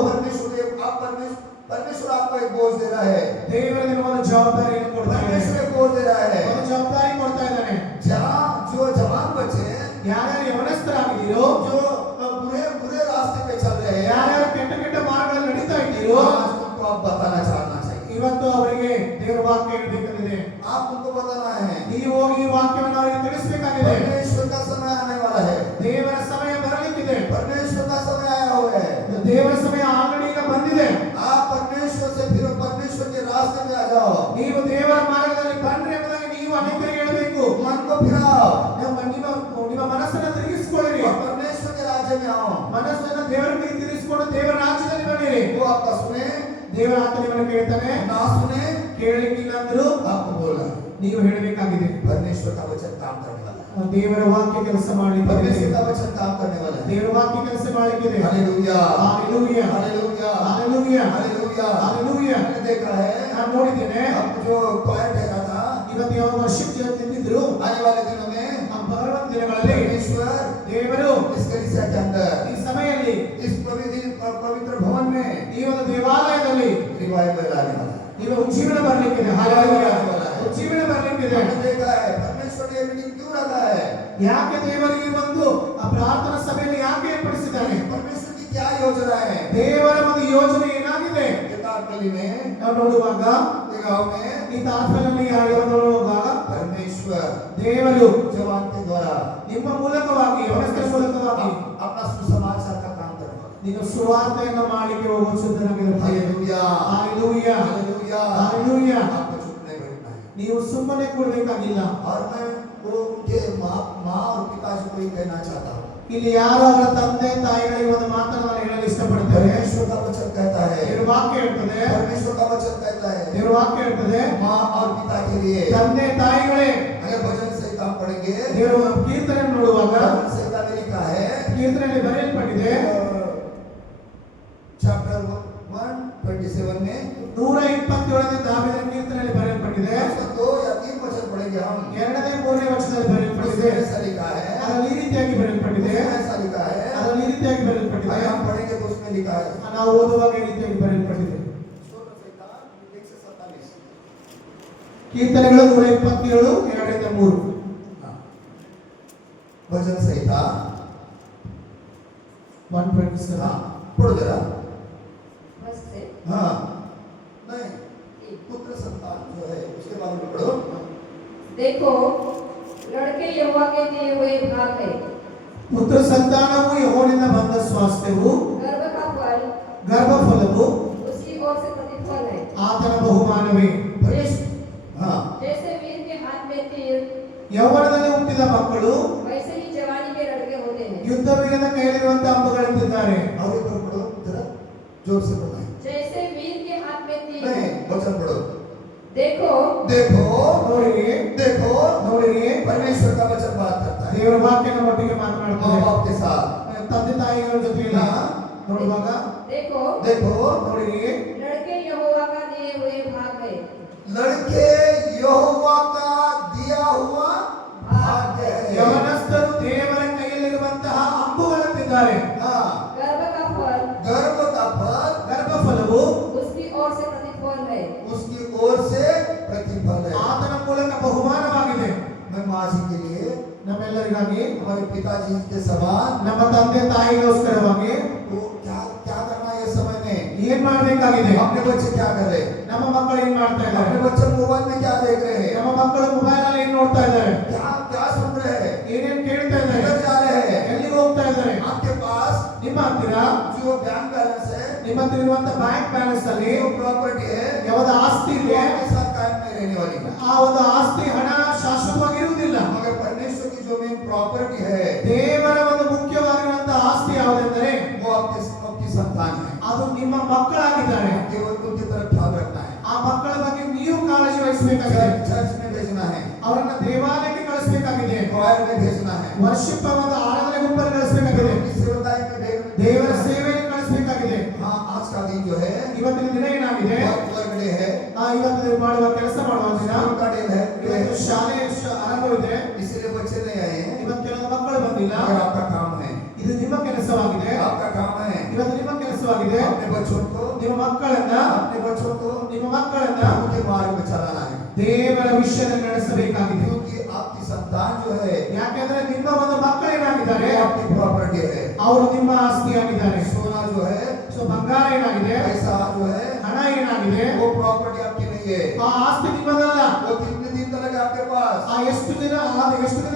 परमेश्वर आपको एक बोझ दे रहा है, ದೇವರು ನಿಮಗೆ ಒಂದು ಜವಾಬ್ದಾರಿಯನ್ನು ಕೊಡ್ತಾ ಇದ್ದಾನೆ, परमेश्वर एक बोझ दे रहा है। ಒಂದು ಜವಾಬ್ದಾರಿ ಕೊಡ್ತಾ ಇದ್ದಾನೆ. जहाँ जो जवान बच्चे ಯಾರ್ಯಾರು ಯವನಸ್ಥರಾಗಿದ್ದೀರೋ, जो बुरे रास्ते पे चल रहे हैं, ಯಾರ್ಯಾರು ಕೆಟ್ಟ ಕೆಟ್ಟ ಮಾರ್ಗಗಳಲ್ಲಿ ನಡೀತಾ ಇದ್ದೀರೋ, आज उनको आप बताना चाहना चाहिए, ಇವತ್ತು ಅವರಿಗೆ ದೇವರ ವಾಕ್ಯ ಹೇಳಬೇಕಂದಿದೆ. आप उनको बताना है। ನೀವು ಹೋಗಿ ಈ ವಾಕ್ಯವನ್ನು ಅವರಿಗೆ ತಿಳಿಸಬೇಕಾಗಿದೆ. परमेश्वर का समय आने वाला है, ದೇವರ ಸಮಯ ಬರಲಿಕ್ಕಿದೆ. परमेश्वर का समय आया हुआ है। ದೇವರ ಸಮಯ ಆಲ್ರೆಡಿ ಈಗ ಬಂದಿದೆ. आप परमेश्वर से फिर परमेश्वर के रास्ते में आ जाओ, ನೀವು ದೇವರ ಮಾರ್ಗದಲ್ಲಿ ಬನ್ನಿ ಎಂಬುದಾಗಿ ನೀವು ಅನೇಕರಿಗೆ ಹೇಳಬೇಕು. मन को फिराओ ನಿಮ್ಮ ಮನಸ್ಸನ್ನು ತಿರುಗಿಸಿಕೊಳ್ಳಿರಿ, और परमेश्वर के राज्य में आओ। ಮನಸ್ಸನ್ನು ದೇವರಿಗೆ ತಿರುಗಿಸಿಕೊಂಡು ದೇವರ ರಾಜ್ಯದಲ್ಲಿ ಬನ್ನಿರಿ. वो आपका सुने ದೇವರ ಆತ ನಿಮ್ಮನ್ನು ಕೇಳ್ತಾನೆ, ना सुने ಕೇಳಲಿಕ್ಕಿಲ್ಲ ಅಂದ್ರೂ आपको बोलना है। ನೀವು ಹೇಳಬೇಕಾಗಿದೆ. परमेश्वर का वचन काम करने वाला है, ದೇವರ ವಾಕ್ಯ ಕೆಲಸ ಮಾಡಲಿಕ್ಕೆ, परमेश्वर का वचन काम करने वाला है। ದೇವರ ವಾಕ್ಯ ಕೆಲಸ ಮಾಡಲಿಕ್ಕಿದೆ. Hallelujah, hallelujah, hallelujah, hallelujah, hallelujah. Hallelujah. मैंने देखा है, ನಾನು ನೋಡಿದ್ದೇನೆ, अब जो क्वायर ठहरा था, ಇವತ್ತು ಯಾವ ವರ್ಷಕ್ಕೆ ತಿಂದಿದ್ರು, आने वाले दिनों में ಬರುವ ದಿನಗಳಲ್ಲಿ परमेश्वर ದೇವರು इस कलीसिया के अंदर, ಈ ಸಮಯದಲ್ಲಿ इस पवित्र भवन में ಈ ಒಂದು ದೇವಾಲಯದಲ್ಲಿ रिवाइवल आने वाला है। ಈಗ ಉಜ್ಜೀವನ ಬರಲಿಕ್ಕಿದೆ. ಹಾಲೆಲೂಯಾ, ಉಜ್ಜೀವನ ಬರಲಿಕ್ಕಿದೆ. मैंने देखा है, परमेश्वर ये मीटिंग क्यों रखा है, ಯಾಕೆ ದೇವರಿಗೆ ಒಂದು ಆ ಪ್ರಾರ್ಥನಾ ಸಭೆಯನ್ನು ಯಾಕೆ ಏರ್ಪಡಿಸಿದ್ದಾನೆ? परमेश्वर की क्या योजना है। ದೇವರ ಒಂದು ಯೋಜನೆ ಏನಾಗಿದೆ तारपली में, ನಾವು ನೋಡುವಾಗ, ये गांव में ಈ ತಾರ್ಫೆಲಲ್ಲಿ ನೋಡುವಾಗ परमेश्वर ದೇವರು जवान के द्वारा ನಿಮ್ಮ ಮೂಲಕವಾಗಿ, ಯವನಸ್ಥರ ಮೂಲಕವಾಗಿ अपना सुसमाचार का काम करने वाला है। ನೀನು ಸುವಾರ್ತೆಯನ್ನು ಮಾಡಲಿಕ್ಕೆ ಹೋಗುವ ಶುದ್ಧನಾಗಿರುತ್ತೀಯ. Hallelujah, hallelujah, hallelujah. ಹಾಲೆಲೂಯಾ. आपको चुप नहीं बैठना है। ನೀವು ಸುಮ್ಮನೆ ಕೂಡಬೇಕಾಗಿಲ್ಲ. और मैं वो उनके ही कहना चाहता हूँ। ಇಲ್ಲಿ ಯಾರು ಅವರ ತಂದೆ ತಾಯಿಗಳಿಗೆ ಒಂದು ಮಾತನ್ನು ನಾನು ಹೇಳಲು ಇಷ್ಟಪಡ್ತೇನೆ. परमेश्वर का वचन कहता है, ದೇವರ ವಾಕ್ಯ ಹೇಳ್ತದೆ, परमेश्वर का वचन कहता है, ದೇವರ ವಾಕ್ಯ ಹೇಳ್ತದೆ, माँ और पिता के लिए ತಂದೆ ताಯಿಗಳೇ अगर भजन संहिता हम पढ़ेंगे, ದೇವರು ಕೀರ್ತನೆ ನೋಡುವಾಗ भजन संहिता में लिखा है ಕೀರ್ತನೆಯಲ್ಲಿ ಬರೆಯಲ್ಪಟ್ಟಿದೆ चैप्टर 127 में 127ನೇ ದಾವೀದನ ಕೀರ್ತನೆಯಲ್ಲಿ ಬರೆಯಲ್ಪಟ್ಟಿದೆ. 2 या 3 वचन पढ़ेंगे हम। 2ನೇ 3ನೇ ವಚನದಲ್ಲಿ ಬರೆಯಲ್ಪಟ್ಟಿದೆ. ऐसा लिखा है, ಅದರಲ್ಲಿ ಈ ರೀತಿಯಾಗಿ ಬರೆಯಲ್ಪಟ್ಟಿದೆ, ऐसा लिखा है, ಅದರಲ್ಲಿ ಈ ರೀತಿಯಾಗಿ ಬರೆಯಲ್ಪಟ್ಟಿದೆ. अगर हम पढ़ेंगे तो उसमें लिखा है ನಾವು ಓದುವಾಗ ಈ ರೀತಿಯಾಗಿ ಬರೆಯಲ್ಪಟ್ಟಿದೆ. ಕೀರ್ತನೆಗಳು 127 2ರಿಂದ 3. भजन संहिता 127. हाँ पढ़ो जरा। बस से हाँ नहीं, पुत्र संतान जो है उसके बारे में पढ़ो। देखो लड़के यहोवा के दिए हुए भाग है, ಪುತ್ರ ಸಂತಾನವು ಯೆಹೋವನಿಂದ ಬಂದ ಸ್ವಾಸ್ಥ್ಯವು, गर्भ का फल ಗರ್ಭಫಲವು उसकी ओर से प्रतिफल है। ಆತನ ಬಹುಮಾನವೇ. हाँ जैसे वीर के हाथ में तीर, ಯೌವನದಲ್ಲಿ ಹುಟ್ಟಿದ ಮಕ್ಕಳು वैसे ही जवानी के लड़के होते हैं। ಯುದ್ಧ ವೀರನ ಕೈಯಲ್ಲಿರುವಂತಹ ಅಂಬುಗಳಂತಿದ್ದಾರೆ. और एक बार पढ़ो जरा, जोर से पढ़ना है। जैसे वीर के हाथ में तीर, नहीं वचन पढ़ो। देखो देखो ನೋಡಿರಿ, देखो ನೋಡಿರಿ, परमेश्वर का वचन बात करता है ದೇವರ ವಾಕ್ಯನ ಒಟ್ಟಿಗೆ माँ ಮಾತನಾಡ್ತಾರೆ. बाप के साथ। ತಂದೆ ತಾಯಿಗಳ ಜೊತೆಗೆ ನೋಡುವಾಗ देखो देखो ನೋಡಿರಿ, लड़के यहोवा का दिए हुए भाग है, लड़के यहोवा का दिया हुआ भाग्य है। ಯೌವನಸ್ಥರು ದೇವರ ಕೈಯಲ್ಲಿರುವಂತಹ ಅಂಬುಗಳಂತಿದ್ದಾರೆ. हाँ गर्भ का फल गर्भ का फल ಗರ್ಭಫಲವು उसकी ओर से प्रतिफल है। उसकी ओर से प्रतिफल है। ಆತನ ಮೂಲಕ ಬಹುಮಾನವಾಗಿದೆ. मैं माँ जी के लिए, ನಮ್ಮೆಲ್ಲರಿಗಾಗಿ, हमारे पिताजी के समान, ನಮ್ಮ ತಂದೆ ತಾಯಿಗೋಸ್ಕರವಾಗಿ वो क्या क्या करना है इस समय में? ಏನ್ ಮಾಡ್ಬೇಕಾಗಿದೆ? अपने बच्चे क्या कर रहे हैं? ನಮ್ಮ ಮಕ್ಕಳು ಏನ್ ಮಾಡ್ತಾ ಇದ್ದಾರೆ? अपने बच्चे मोबाइल में क्या देख रहे हैं? ನಮ್ಮ ಮಕ್ಕಳು ಮೊಬೈಲ್ ಅಲ್ಲಿ ಏನ್ ನೋಡ್ತಾ ಇದ್ದಾರೆ? क्या क्या सुन रहे हैं? ಏನೇನ್ ಕೇಳ್ತಾ ಇದ್ದಾರೆ? किधर जा रहे हैं? ಎಲ್ಲಿಗೆ ಹೋಗ್ತಾ ಇದ್ದಾರೆ? आपके पास ನಿಮ್ಮ ಹತ್ತಿರ, जो बैंक बैलेंस है, ನಿಮ್ಮ ಹತ್ತಿರ ಇರುವಂತ ಬ್ಯಾಂಕ್ ಬ್ಯಾಲೆನ್ಸ್ ಅಲ್ಲಿ जो प्रॉपर्टी है, ಯಾವ್ದು ಆಸ್ತಿ वो ಇದೆ, आपके साथ कायम नहीं रहने वाली है। ಆ ಒಂದು ಆಸ್ತಿ ಹಣ ಶಾಶ್ವತವಾಗಿ ಇರುವುದಿಲ್ಲ. मगर परमेश्वर की जो मेन प्रॉपर्टी है, ದೇವರ ಒಂದು ಮುಖ್ಯವಾಗಿರುವಂತಹ ಆಸ್ತಿ ಯಾವುದೆಂದರೆ वो आपकी संतान है। ಅದು ನಿಮ್ಮ ಮಕ್ಕಳಾಗಿದ್ದಾರೆ. केवल उनकी तरफ ख्याल रखना है, ಆ मಕ್ಕಳ ಬಗ್ಗೆ ನೀವು ಕಾಳಜಿ ವಹಿಸಬೇಕಾಗಿದೆ. चर्च में भेजना है, ಅವರನ್ನ ದೇವಾಲಯಕ್ಕೆ ಕಳಿಸಬೇಕಾಗಿದೆ. choir में भेजना है, ವರ್ಷಿಪ್ ಒಂದು ಆರಾಧನೆ ಗುಂಪಲ್ಲಿ ಕಳಿಸಬೇಕಾಗಿದೆ. की सेवकाई में ದೇವರ ಸೇವೆಗೆ ಕಳಿಸಬೇಕಾಗಿದೆ. हाँ आज का दिन जो है ಇವತ್ತಿನ ದಿನ ಏನಾಗಿದೆ? वर्क डे है, ಇವತ್ತು ಮಾಡುವ ಕೆಲಸ ಮಾಡುವ ದಿನ, स्कूल का डे है, ಇವತ್ತು ಶಾಲೆ ಆರಂಭವಿದೆ. इसलिए बच्चे नहीं आए हैं। ಇವತ್ತು ಕೆಲವು ಮಕ್ಕಳು ಬಂದಿಲ್ಲ. मगर आपका काम है, ಇದು ನಿಮ್ಮ ಕೆಲಸವಾಗಿದೆ. आपका काम है ಇವತ್ತು ನಿಮ್ಮ ಕೆಲಸವಾಗಿದೆ. अपने बच्चों को ನಿಮ್ಮ ಮಕ್ಕಳನ್ನ उनके मार्ग में चलाना है, ದೇವರ ವಿಷಯದಲ್ಲಿ ನಡೆಸಬೇಕಾಗಿದೆ. क्योंकि आपकी संतान जो है ಯಾಕೆಂದ್ರೆ ನಿಮ್ಮ ಒಂದು ಮಕ್ಕಳು ಏನಾಗಿದ್ದಾರೆ? वो आपकी प्रॉपर्टी है। ಅವರು ನಿಮ್ಮ ಆಸ್ತಿಯಾಗಿದ್ದಾರೆ. सोना जो है, ಸೊ ಬಂಗಾರ ಏನಾಗಿದೆ? पैसा जो है, ಹಣ ಏನಾಗಿದೆ? वो प्रॉपर्टी आपकी नहीं है। ಆ ಆಸ್ತಿ ನಿಮ್ಮದಲ್ಲ. वो कितने दिन तक है आपके पास? ಎಷ್ಟು ದಿನ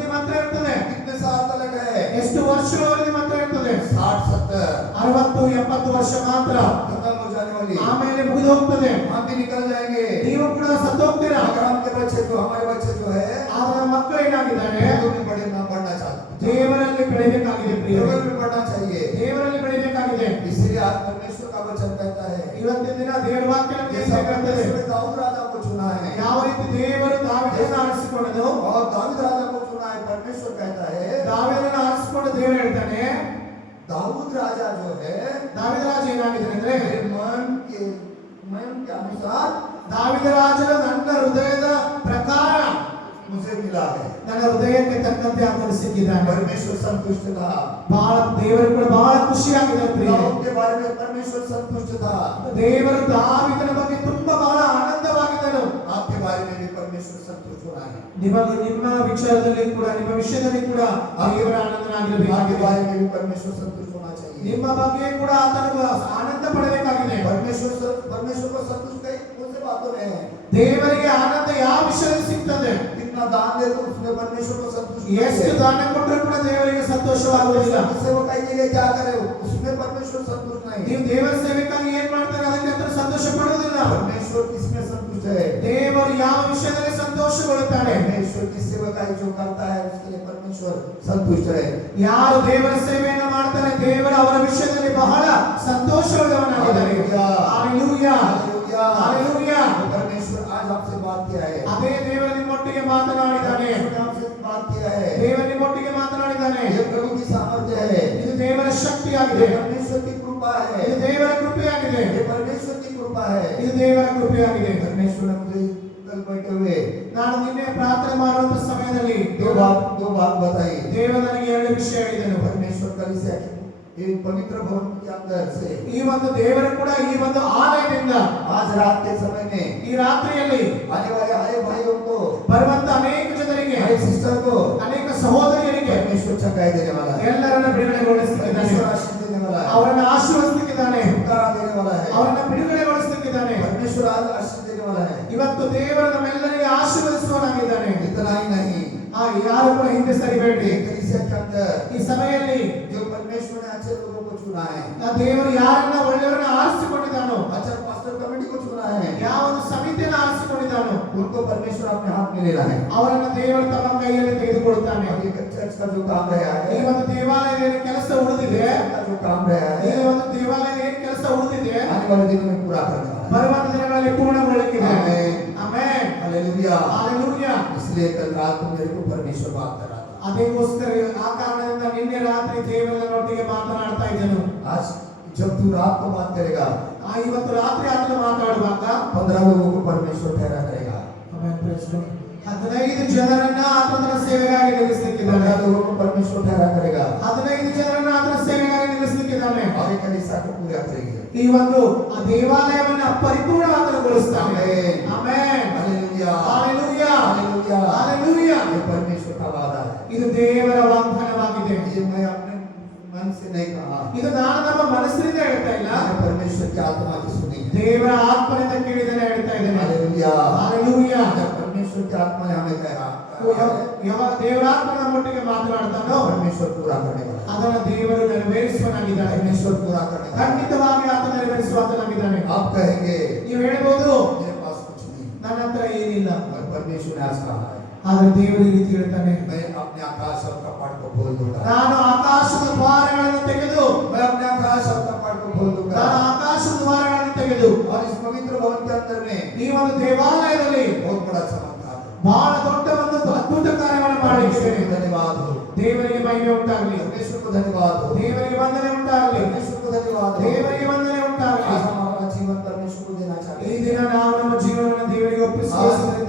ನಿಮ್ಮ ಹತ್ರ ಇರ್ತದೆ? कितने साल तक है? ಎಷ್ಟು ವರ್ಷಗಳವರೆಗೆ ನಿಮ್ಮ ಹತ್ರ ಇರ್ತದೆ? 60 70 60-70 ವರ್ಷ ಮಾತ್ರ. खत्म हो जाने वाली। ಆಮೇಲೆ ಮುಗಿದು ಹೋಗ್ತದೆ. हम भी निकल जाएंगे। ನೀವು ಕೂಡ ಸತ್ತು ಹೋಗ್ತೀರಾ. मगर हमारे बच्चे जो है ಅವರ ಮಕ್ಕಳು ಏನಾಗಿದ್ದಾರೆ? बढ़ना चाहिए, ದೇವರಲ್ಲಿ ಬೆಳೆಯಬೇಕಾಗಿದೆ. केवल में बढ़ना चाहिए। ದೇವರಲ್ಲಿ ಬೆಳೆಯಬೇಕಾಗಿದೆ. इसलिए आज परमेश्वर का वचन कहता है, ಇವತ್ತಿನ ದಿನ ದೇವರ ವಾಕ್ಯ ನಮಗೆ ये ಏನು सब ಹೇಳ್ತದೆ? परमेश्वर ने दाऊद राजा को चुना है, ಯಾವ ರೀತಿ ದೇವರು ದಾವೀದನನ್ನು ಆರಿಸಿಕೊಂಡನು. और दाऊद राजा को चुना है। परमेश्वर कहता है, ದಾವೀದನನ್ನು ಆರಿಸಿಕೊಂಡು ದೇವರು ಹೇಳ್ತಾನೆ, दाऊद राजा जो है ದಾವೀದ ರಾಜ ಏನಾಗಿದ್ದಾನೆ ಅಂದ್ರೆ, मेरे मन के अनुसार ದಾವೀದ ರಾಜನು ನನ್ನ ಹೃದಯದ ಪ್ರಕಾರ मुझे मिला है। ನನ್ನ ಹೃದಯಕ್ಕೆ ತಕ್ಕಂತೆ ಆತನು ಸಿಕ್ಕಿದ್ದಾನೆ. परमेश्वर संतुष्ट था, ಬಹಳ ದೇವರು ಕೂಡ ಬಹಳ ಖುಷಿಯಾಗಿದ್ದಾರೆ ಪ್ರಿಯ. दाऊद के बारे में परमेश्वर संतुष्ट था। ದೇವರು ದಾವೀದನ ಬಗ್ಗೆ ತುಂಬಾ ಬಹಳ ಆನಂದವಾಗಿದ್ದನು. आपके बारे में भी परमेश्वर संतुष्ट हो रहा है। ನಿಮ್ಮ ವಿಚಾರದಲ್ಲಿ ಕೂಡ, ನಿಮ್ಮ ವಿಷಯದಲ್ಲಿ ಕೂಡ ದೇವರ आपके ಆನಂದನಾಗಿರಬೇಕಾಗಿದೆ. बारे में भी परमेश्वर संतुष्ट होना चाहिए। ನಿಮ್ಮ ಬಗ್ಗೆ ಕೂಡ ಆತನು ಆನಂದ ಪಡಬೇಕಾಗಿದೆ. परमेश्वर को संतुष्ट कई कौन से बातों में है? ದೇವರಿಗೆ ಆನಂದ ಯಾವ ವಿಷಯದಲ್ಲಿ ಸಿಗ್ತದೆ? कितना दान दे तो उसमें परमेश्वर को संतुष्ट ಎಷ್ಟು ದಾನ ಕೊಟ್ಟರೂ ಕೂಡ ದೇವರಿಗೆ ಸಂತೋಷವಾಗುವುದಿಲ್ಲ. सेवकाई के लिए क्या करे, उसमें परमेश्वर संतुष्ट नहीं। ನೀವು ದೇವರ ಸೇವೆಗಾಗಿ ಏನ್ ಮಾಡ್ತಾರೆ ಅದಕ್ಕೆ ಆತನು ಸಂತೋಷ ಪಡುವುದಿಲ್ಲ. परमेश्वर किसमें संतुष्ट है? ದೇವರು ಯಾವ ವಿಷಯದಲ್ಲಿ ಸಂತೋಷಗೊಳ್ಳುತ್ತಾನೆ? परमेश्वर की सेवकाई जो करता है उसके लिए परमेश्वर परमेश्वर संतुष्ट है। ಯಾರು ದೇವರ ಸೇವೆಯನ್ನು ಮಾಡ್ತಾರೆ ದೇವರು ಅವರ ವಿಷಯದಲ್ಲಿ ಬಹಳ ಸಂತೋಷವುಳ್ಳವನಾಗಿದ್ದಾನೆ. Hallelujah, hallelujah, hallelujah. तो परमेश्वर आज आपसे बात किया है। ಅದೇ ದೇವರು ನಿಮ್ಮೊಟ್ಟಿಗೆ ಮಾತನಾಡಿದ್ದಾನೆ. परमेश्वर ने आपसे बात किया है। ದೇವರು ನಿಮ್ಮೊಟ್ಟಿಗೆ ಮಾತನಾಡಿದ್ದಾನೆ. ये प्रभु की सामर्थ्य है। ಇದು ದೇವರ ये ಶಕ್ತಿಯಾಗಿದೆ. परमेश्वर की कृपा है। ಇದು ದೇವರ ಕೃಪೆಯಾಗಿದೆ. ये परमेश्वर की कृपा है। ಇದು ದೇವರ ಕೃಪೆಯಾಗಿದೆ. परमेश्वर ने मुझे कल बैठे हुए ನಾನು ನಿನ್ನೆ ಪ್ರಾರ್ಥನೆ ಮಾಡುವಂತ ಸಮಯದಲ್ಲಿ दो बात बताई। ದೇವರು ನನಗೆ ಎರಡು ವಿಷಯ ಹೇಳಿದನು. परमेश्वर कलीसिया ये पवित्र भवन के अंदर से ಈ ಒಂದು ದೇವರು ಕೂಡ ಈ ಒಂದು ಆಲಯದಿಂದ आज रात के समय में ಈ ರಾತ್ರಿಯಲ್ಲಿ आने वाले हरे भाइयों को, ಬರುವಂತ ಅನೇಕ ಜನರಿಗೆ, हरे सिस्टर को ಅನೇಕ ಸಹೋದರಿಯರಿಗೆ परमेश्वर चंगाई देने वाला है। ಎಲ್ಲರನ್ನ ಬಿಡುಗಡೆಗೊಳಿಸುತ್ತಿದ್ದಾನೆ. परमेश्वर आशीष देने वाला है। ಅವರನ್ನು ಆಶೀರ್ವದಿಸುತ್ತಿದ್ದಾನೆ. छुटकारा देने वाला है। ಅವರನ್ನು ಬಿಡುಗಡೆಗೊಳಿಸುತ್ತಿದ್ದಾನೆ. परमेश्वर आज आशीष देने वाला है। ಇವತ್ತು ದೇವರು ನಮ್ಮೆಲ್ಲರಿಗೆ ಆಶೀರ್ವದಿಸುವನಾಗಿದ್ದಾನೆ. इतना ही नहीं, ಯಾರು ಕೂಡ ಹಿಂದೆ ಸರಿಬೇಡಿ. एक कलीसिया के अंदर ಈ ಸಭೆಯಲ್ಲಿ जो परमेश्वर ने अच्छे लोगों को चुना है, ದೇವರು ಯಾರನ್ನ ಒಳ್ಳೆಯವರನ್ನ ಆರಿಸಿಕೊಂಡಿದ್ದಾನೋ, अच्छा पास्टर कमेटी को चुना है, ಯಾವ ಒಂದು ಸಮಿತಿಯನ್ನು ಆರಿಸಿಕೊಂಡಿದ್ದಾನೋ उनको परमेश्वर अपने हाथ में ले रहा है। ಅವರನ್ನ ದೇವರು ತಮ್ಮ ಕೈಯಲ್ಲಿ ತೆಗೆದುಕೊಳ್ಳುತ್ತಾನೆ. और ये चर्च का जो काम रहा ಈ है, ಒಂದು ದೇವಾಲಯದ ಏನು ಕೆಲಸ ಉಳಿದಿದೆ, का जो काम रहा ಈ है, ಒಂದು ದೇವಾಲಯದ ಏನು ಕೆಲಸ ಉಳಿದಿದೆ आने वाले दिनों में पूरा करने वाला है। ಬರುವಂತ ದಿನಗಳಲ್ಲಿ ಪೂರ್ಣಗೊಳ್ಳಲಿಕ್ಕಿದೆ. ಆಮೆನ್. ಆಮೆನ್. हालेलुया। ಹಾಲೆಲೂಯಾ. इसलिए कल रात को मेरे को परमेश्वर बात कर रहा था। ಅದಕ್ಕೋಸ್ಕರ ಆ ಕಾರಣದಿಂದ ನಿನ್ನೆ ರಾತ್ರಿ ದೇವರನ್ನೊಟ್ಟಿಗೆ ಮಾತನಾಡ್ತಾ ಇದ್ದನು. आज जब तू रात को बात करेगा, ಇವತ್ತು ರಾತ್ರಿ ಆತನ ಮಾತಾಡುವಾಗ 15 लोगों को परमेश्वर ठहरा करेगा। 15 ಜನರನ್ನ ಆತನ ಸೇವೆಗಾಗಿ ನಿಲ್ಲಿಸಲಿಕ್ಕಿದ್ದಾನೆ. 15 लोगों को परमेश्वर ठहरा करेगा 15 ಜನರನ್ನ ಆತನ ಸೇವೆಗಾಗಿ ನಿಲ್ಲಿಸಲಿಕ್ಕಿದ್ದಾನೆ. और एक कलीसिया को पूरा करेंगे। ಈ ಒಂದು ಆ ದೇವಾಲಯವನ್ನ ಪರಿಪೂರ್ಣಗೊಳಿಸುತ್ತಾನೆ. Amen. Hallelujah, hallelujah, hallelujah, hallelujah. ये परमेश्वर का वादा है। ಇದು ದೇವರ ವಾಗ್ದಾನವಾಗಿದೆ. ये मैं अपने मन से नहीं कहा, ಇದು ನಾನು ನಮ್ಮ ಮನಸ್ಸಿನಿಂದ ಹೇಳ್ತಾ ಇಲ್ಲ, मैंने परमेश्वर की आत्मा की सुनी है। ದೇವರ ಆತ್ಮನಿಂದ ಕೇಳಿದರೆ ಹೇಳ್ತಾ ಇದ್ದೇನೆ. Hallelujah, hallelujah. जब परमेश्वर की आत्मा ने हमें कहा, ಯಾವ ದೇವರಾತ್ಮ ನಮ್ಮೊಟ್ಟಿಗೆ ಮಾತನಾಡ್ತಾನೋ परमेश्वर पूरा करने वाला है। ಅದನ್ನು ದೇವರು ನೆರವೇರಿಸುವನಾಗಿದ್ದಾನೆ. परमेश्वर पूरा करने वाला है। ಖಂಡಿತವಾಗಿ ಆತ ನೆರವೇರಿಸುವಾತನಾಗಿದ್ದಾನೆ. आप कहेंगे ನೀವು ಹೇಳ್ಬೋದು मेरे पास कुछ नहीं, ನನ್ನ ಹತ್ರ ಏನಿಲ್ಲ, और परमेश्वर ने आज कहा है, ಆದ್ರೆ ದೇವರು ಈ ರೀತಿ ಹೇಳ್ತಾನೆ, मैं अपने आकाश और कपाट को खोल दूंगा। ನಾನು ಆಕಾಶದ ದ್ವಾರಗಳನ್ನು ತೆಗೆದು, मैं अपने आकाश और कपाट को खोल दूंगा ನಾನು ಆಕಾಶದ ದ್ವಾರಗಳನ್ನು ತೆಗೆದು और इस पवित्र भवन के अंदर में ಈ ಒಂದು ದೇವಾಲಯದಲ್ಲಿ बहुत बड़ा चमत्कार है। ಬಹಳ ದೊಡ್ಡ ಒಂದು ಅದ್ಭುತ ಕಾರ್ಯವನ್ನು परमेश्वर ಮಾಡಿದ್ದೇನೆ. को धन्यवाद हो, ದೇವರಿಗೆ ಮಹಿಮೆ ಉಂಟಾಗಲಿ, परमेश्वर को धन्यवाद हो, ದೇವರಿಗೆ ವಂದನೆ ಉಂಟಾಗಲಿ, परमेश्वर को धन्यवाद हो। ದೇವರಿಗೆ ವಂದನೆ ಉಂಟಾಗಲಿ. आज हम अपना जीवन परमेश्वर को देना चाहते ಈ हैं। ದಿನ ನಾವು ನಮ್ಮ ಜೀವನವನ್ನು ದೇವರಿಗೆ ಒಪ್ಪಿಸಿದ್ದೇವೆ.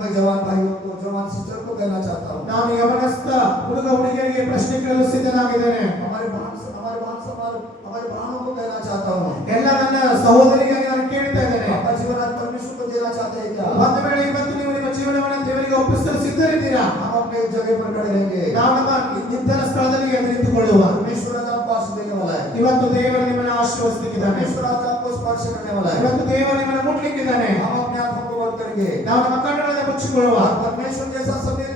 मैं जवान भाइयों को, जवान सिस्टर को कहना चाहता हूँ, ನಾನು ಯವನಸ್ಥ ಹುಡುಗ ಹುಡುಗಿಯರಿಗೆ ಪ್ರಶ್ನೆ ಕೇಳಲು ಸಿದ್ಧನಾಗಿದ್ದೇನೆ. हमारे बहनों को कहना चाहता हूँ, ಎಲ್ಲ ನನ್ನ ಸಹೋದರಿಗಾಗಿ ನಾನು ಕೇಳ್ತಾ ಇದ್ದೇನೆ, आपका जीवन आज परमेश्वर को देना चाहते हैं क्या? ಒಂದು ವೇಳೆ ಇವತ್ತು ನೀವು ನಿಮ್ಮ ಜೀವನವನ್ನು ದೇವರಿಗೆ ಒಪ್ಪಿಸಲು ಸಿದ್ಧರಿದ್ದೀರಾ? हम अपने एक जगह पर खड़े रहेंगे। ನಾವು ನಮ್ಮ ನಿರ್ಧಾರ ಸ್ಥಳದಲ್ಲಿ ಎದ್ದು ನಿಂತುಕೊಳ್ಳುವ. परमेश्वर आज आपको आशीष देने वाला है। ಇವತ್ತು ದೇವರು ನಿಮ್ಮನ್ನು ಆಶೀರ್ವದಿಸುತ್ತಿದ್ದಾನೆ. परमेश्वर आज आपको स्पर्श करने वाला है। ಇವತ್ತು ದೇವರು ನಿಮ್ಮನ್ನು ಮುಟ್ಲಿಕ್ಕಿದ್ದಾನೆ. हम अपने आंखों को बंद करेंगे ನಾವು ನಮ್ಮ ಕಣ್ಣುಗಳನ್ನು ಮುಚ್ಚಿಕೊಳ್ಳುವ. और परमेश्वर जैसा समय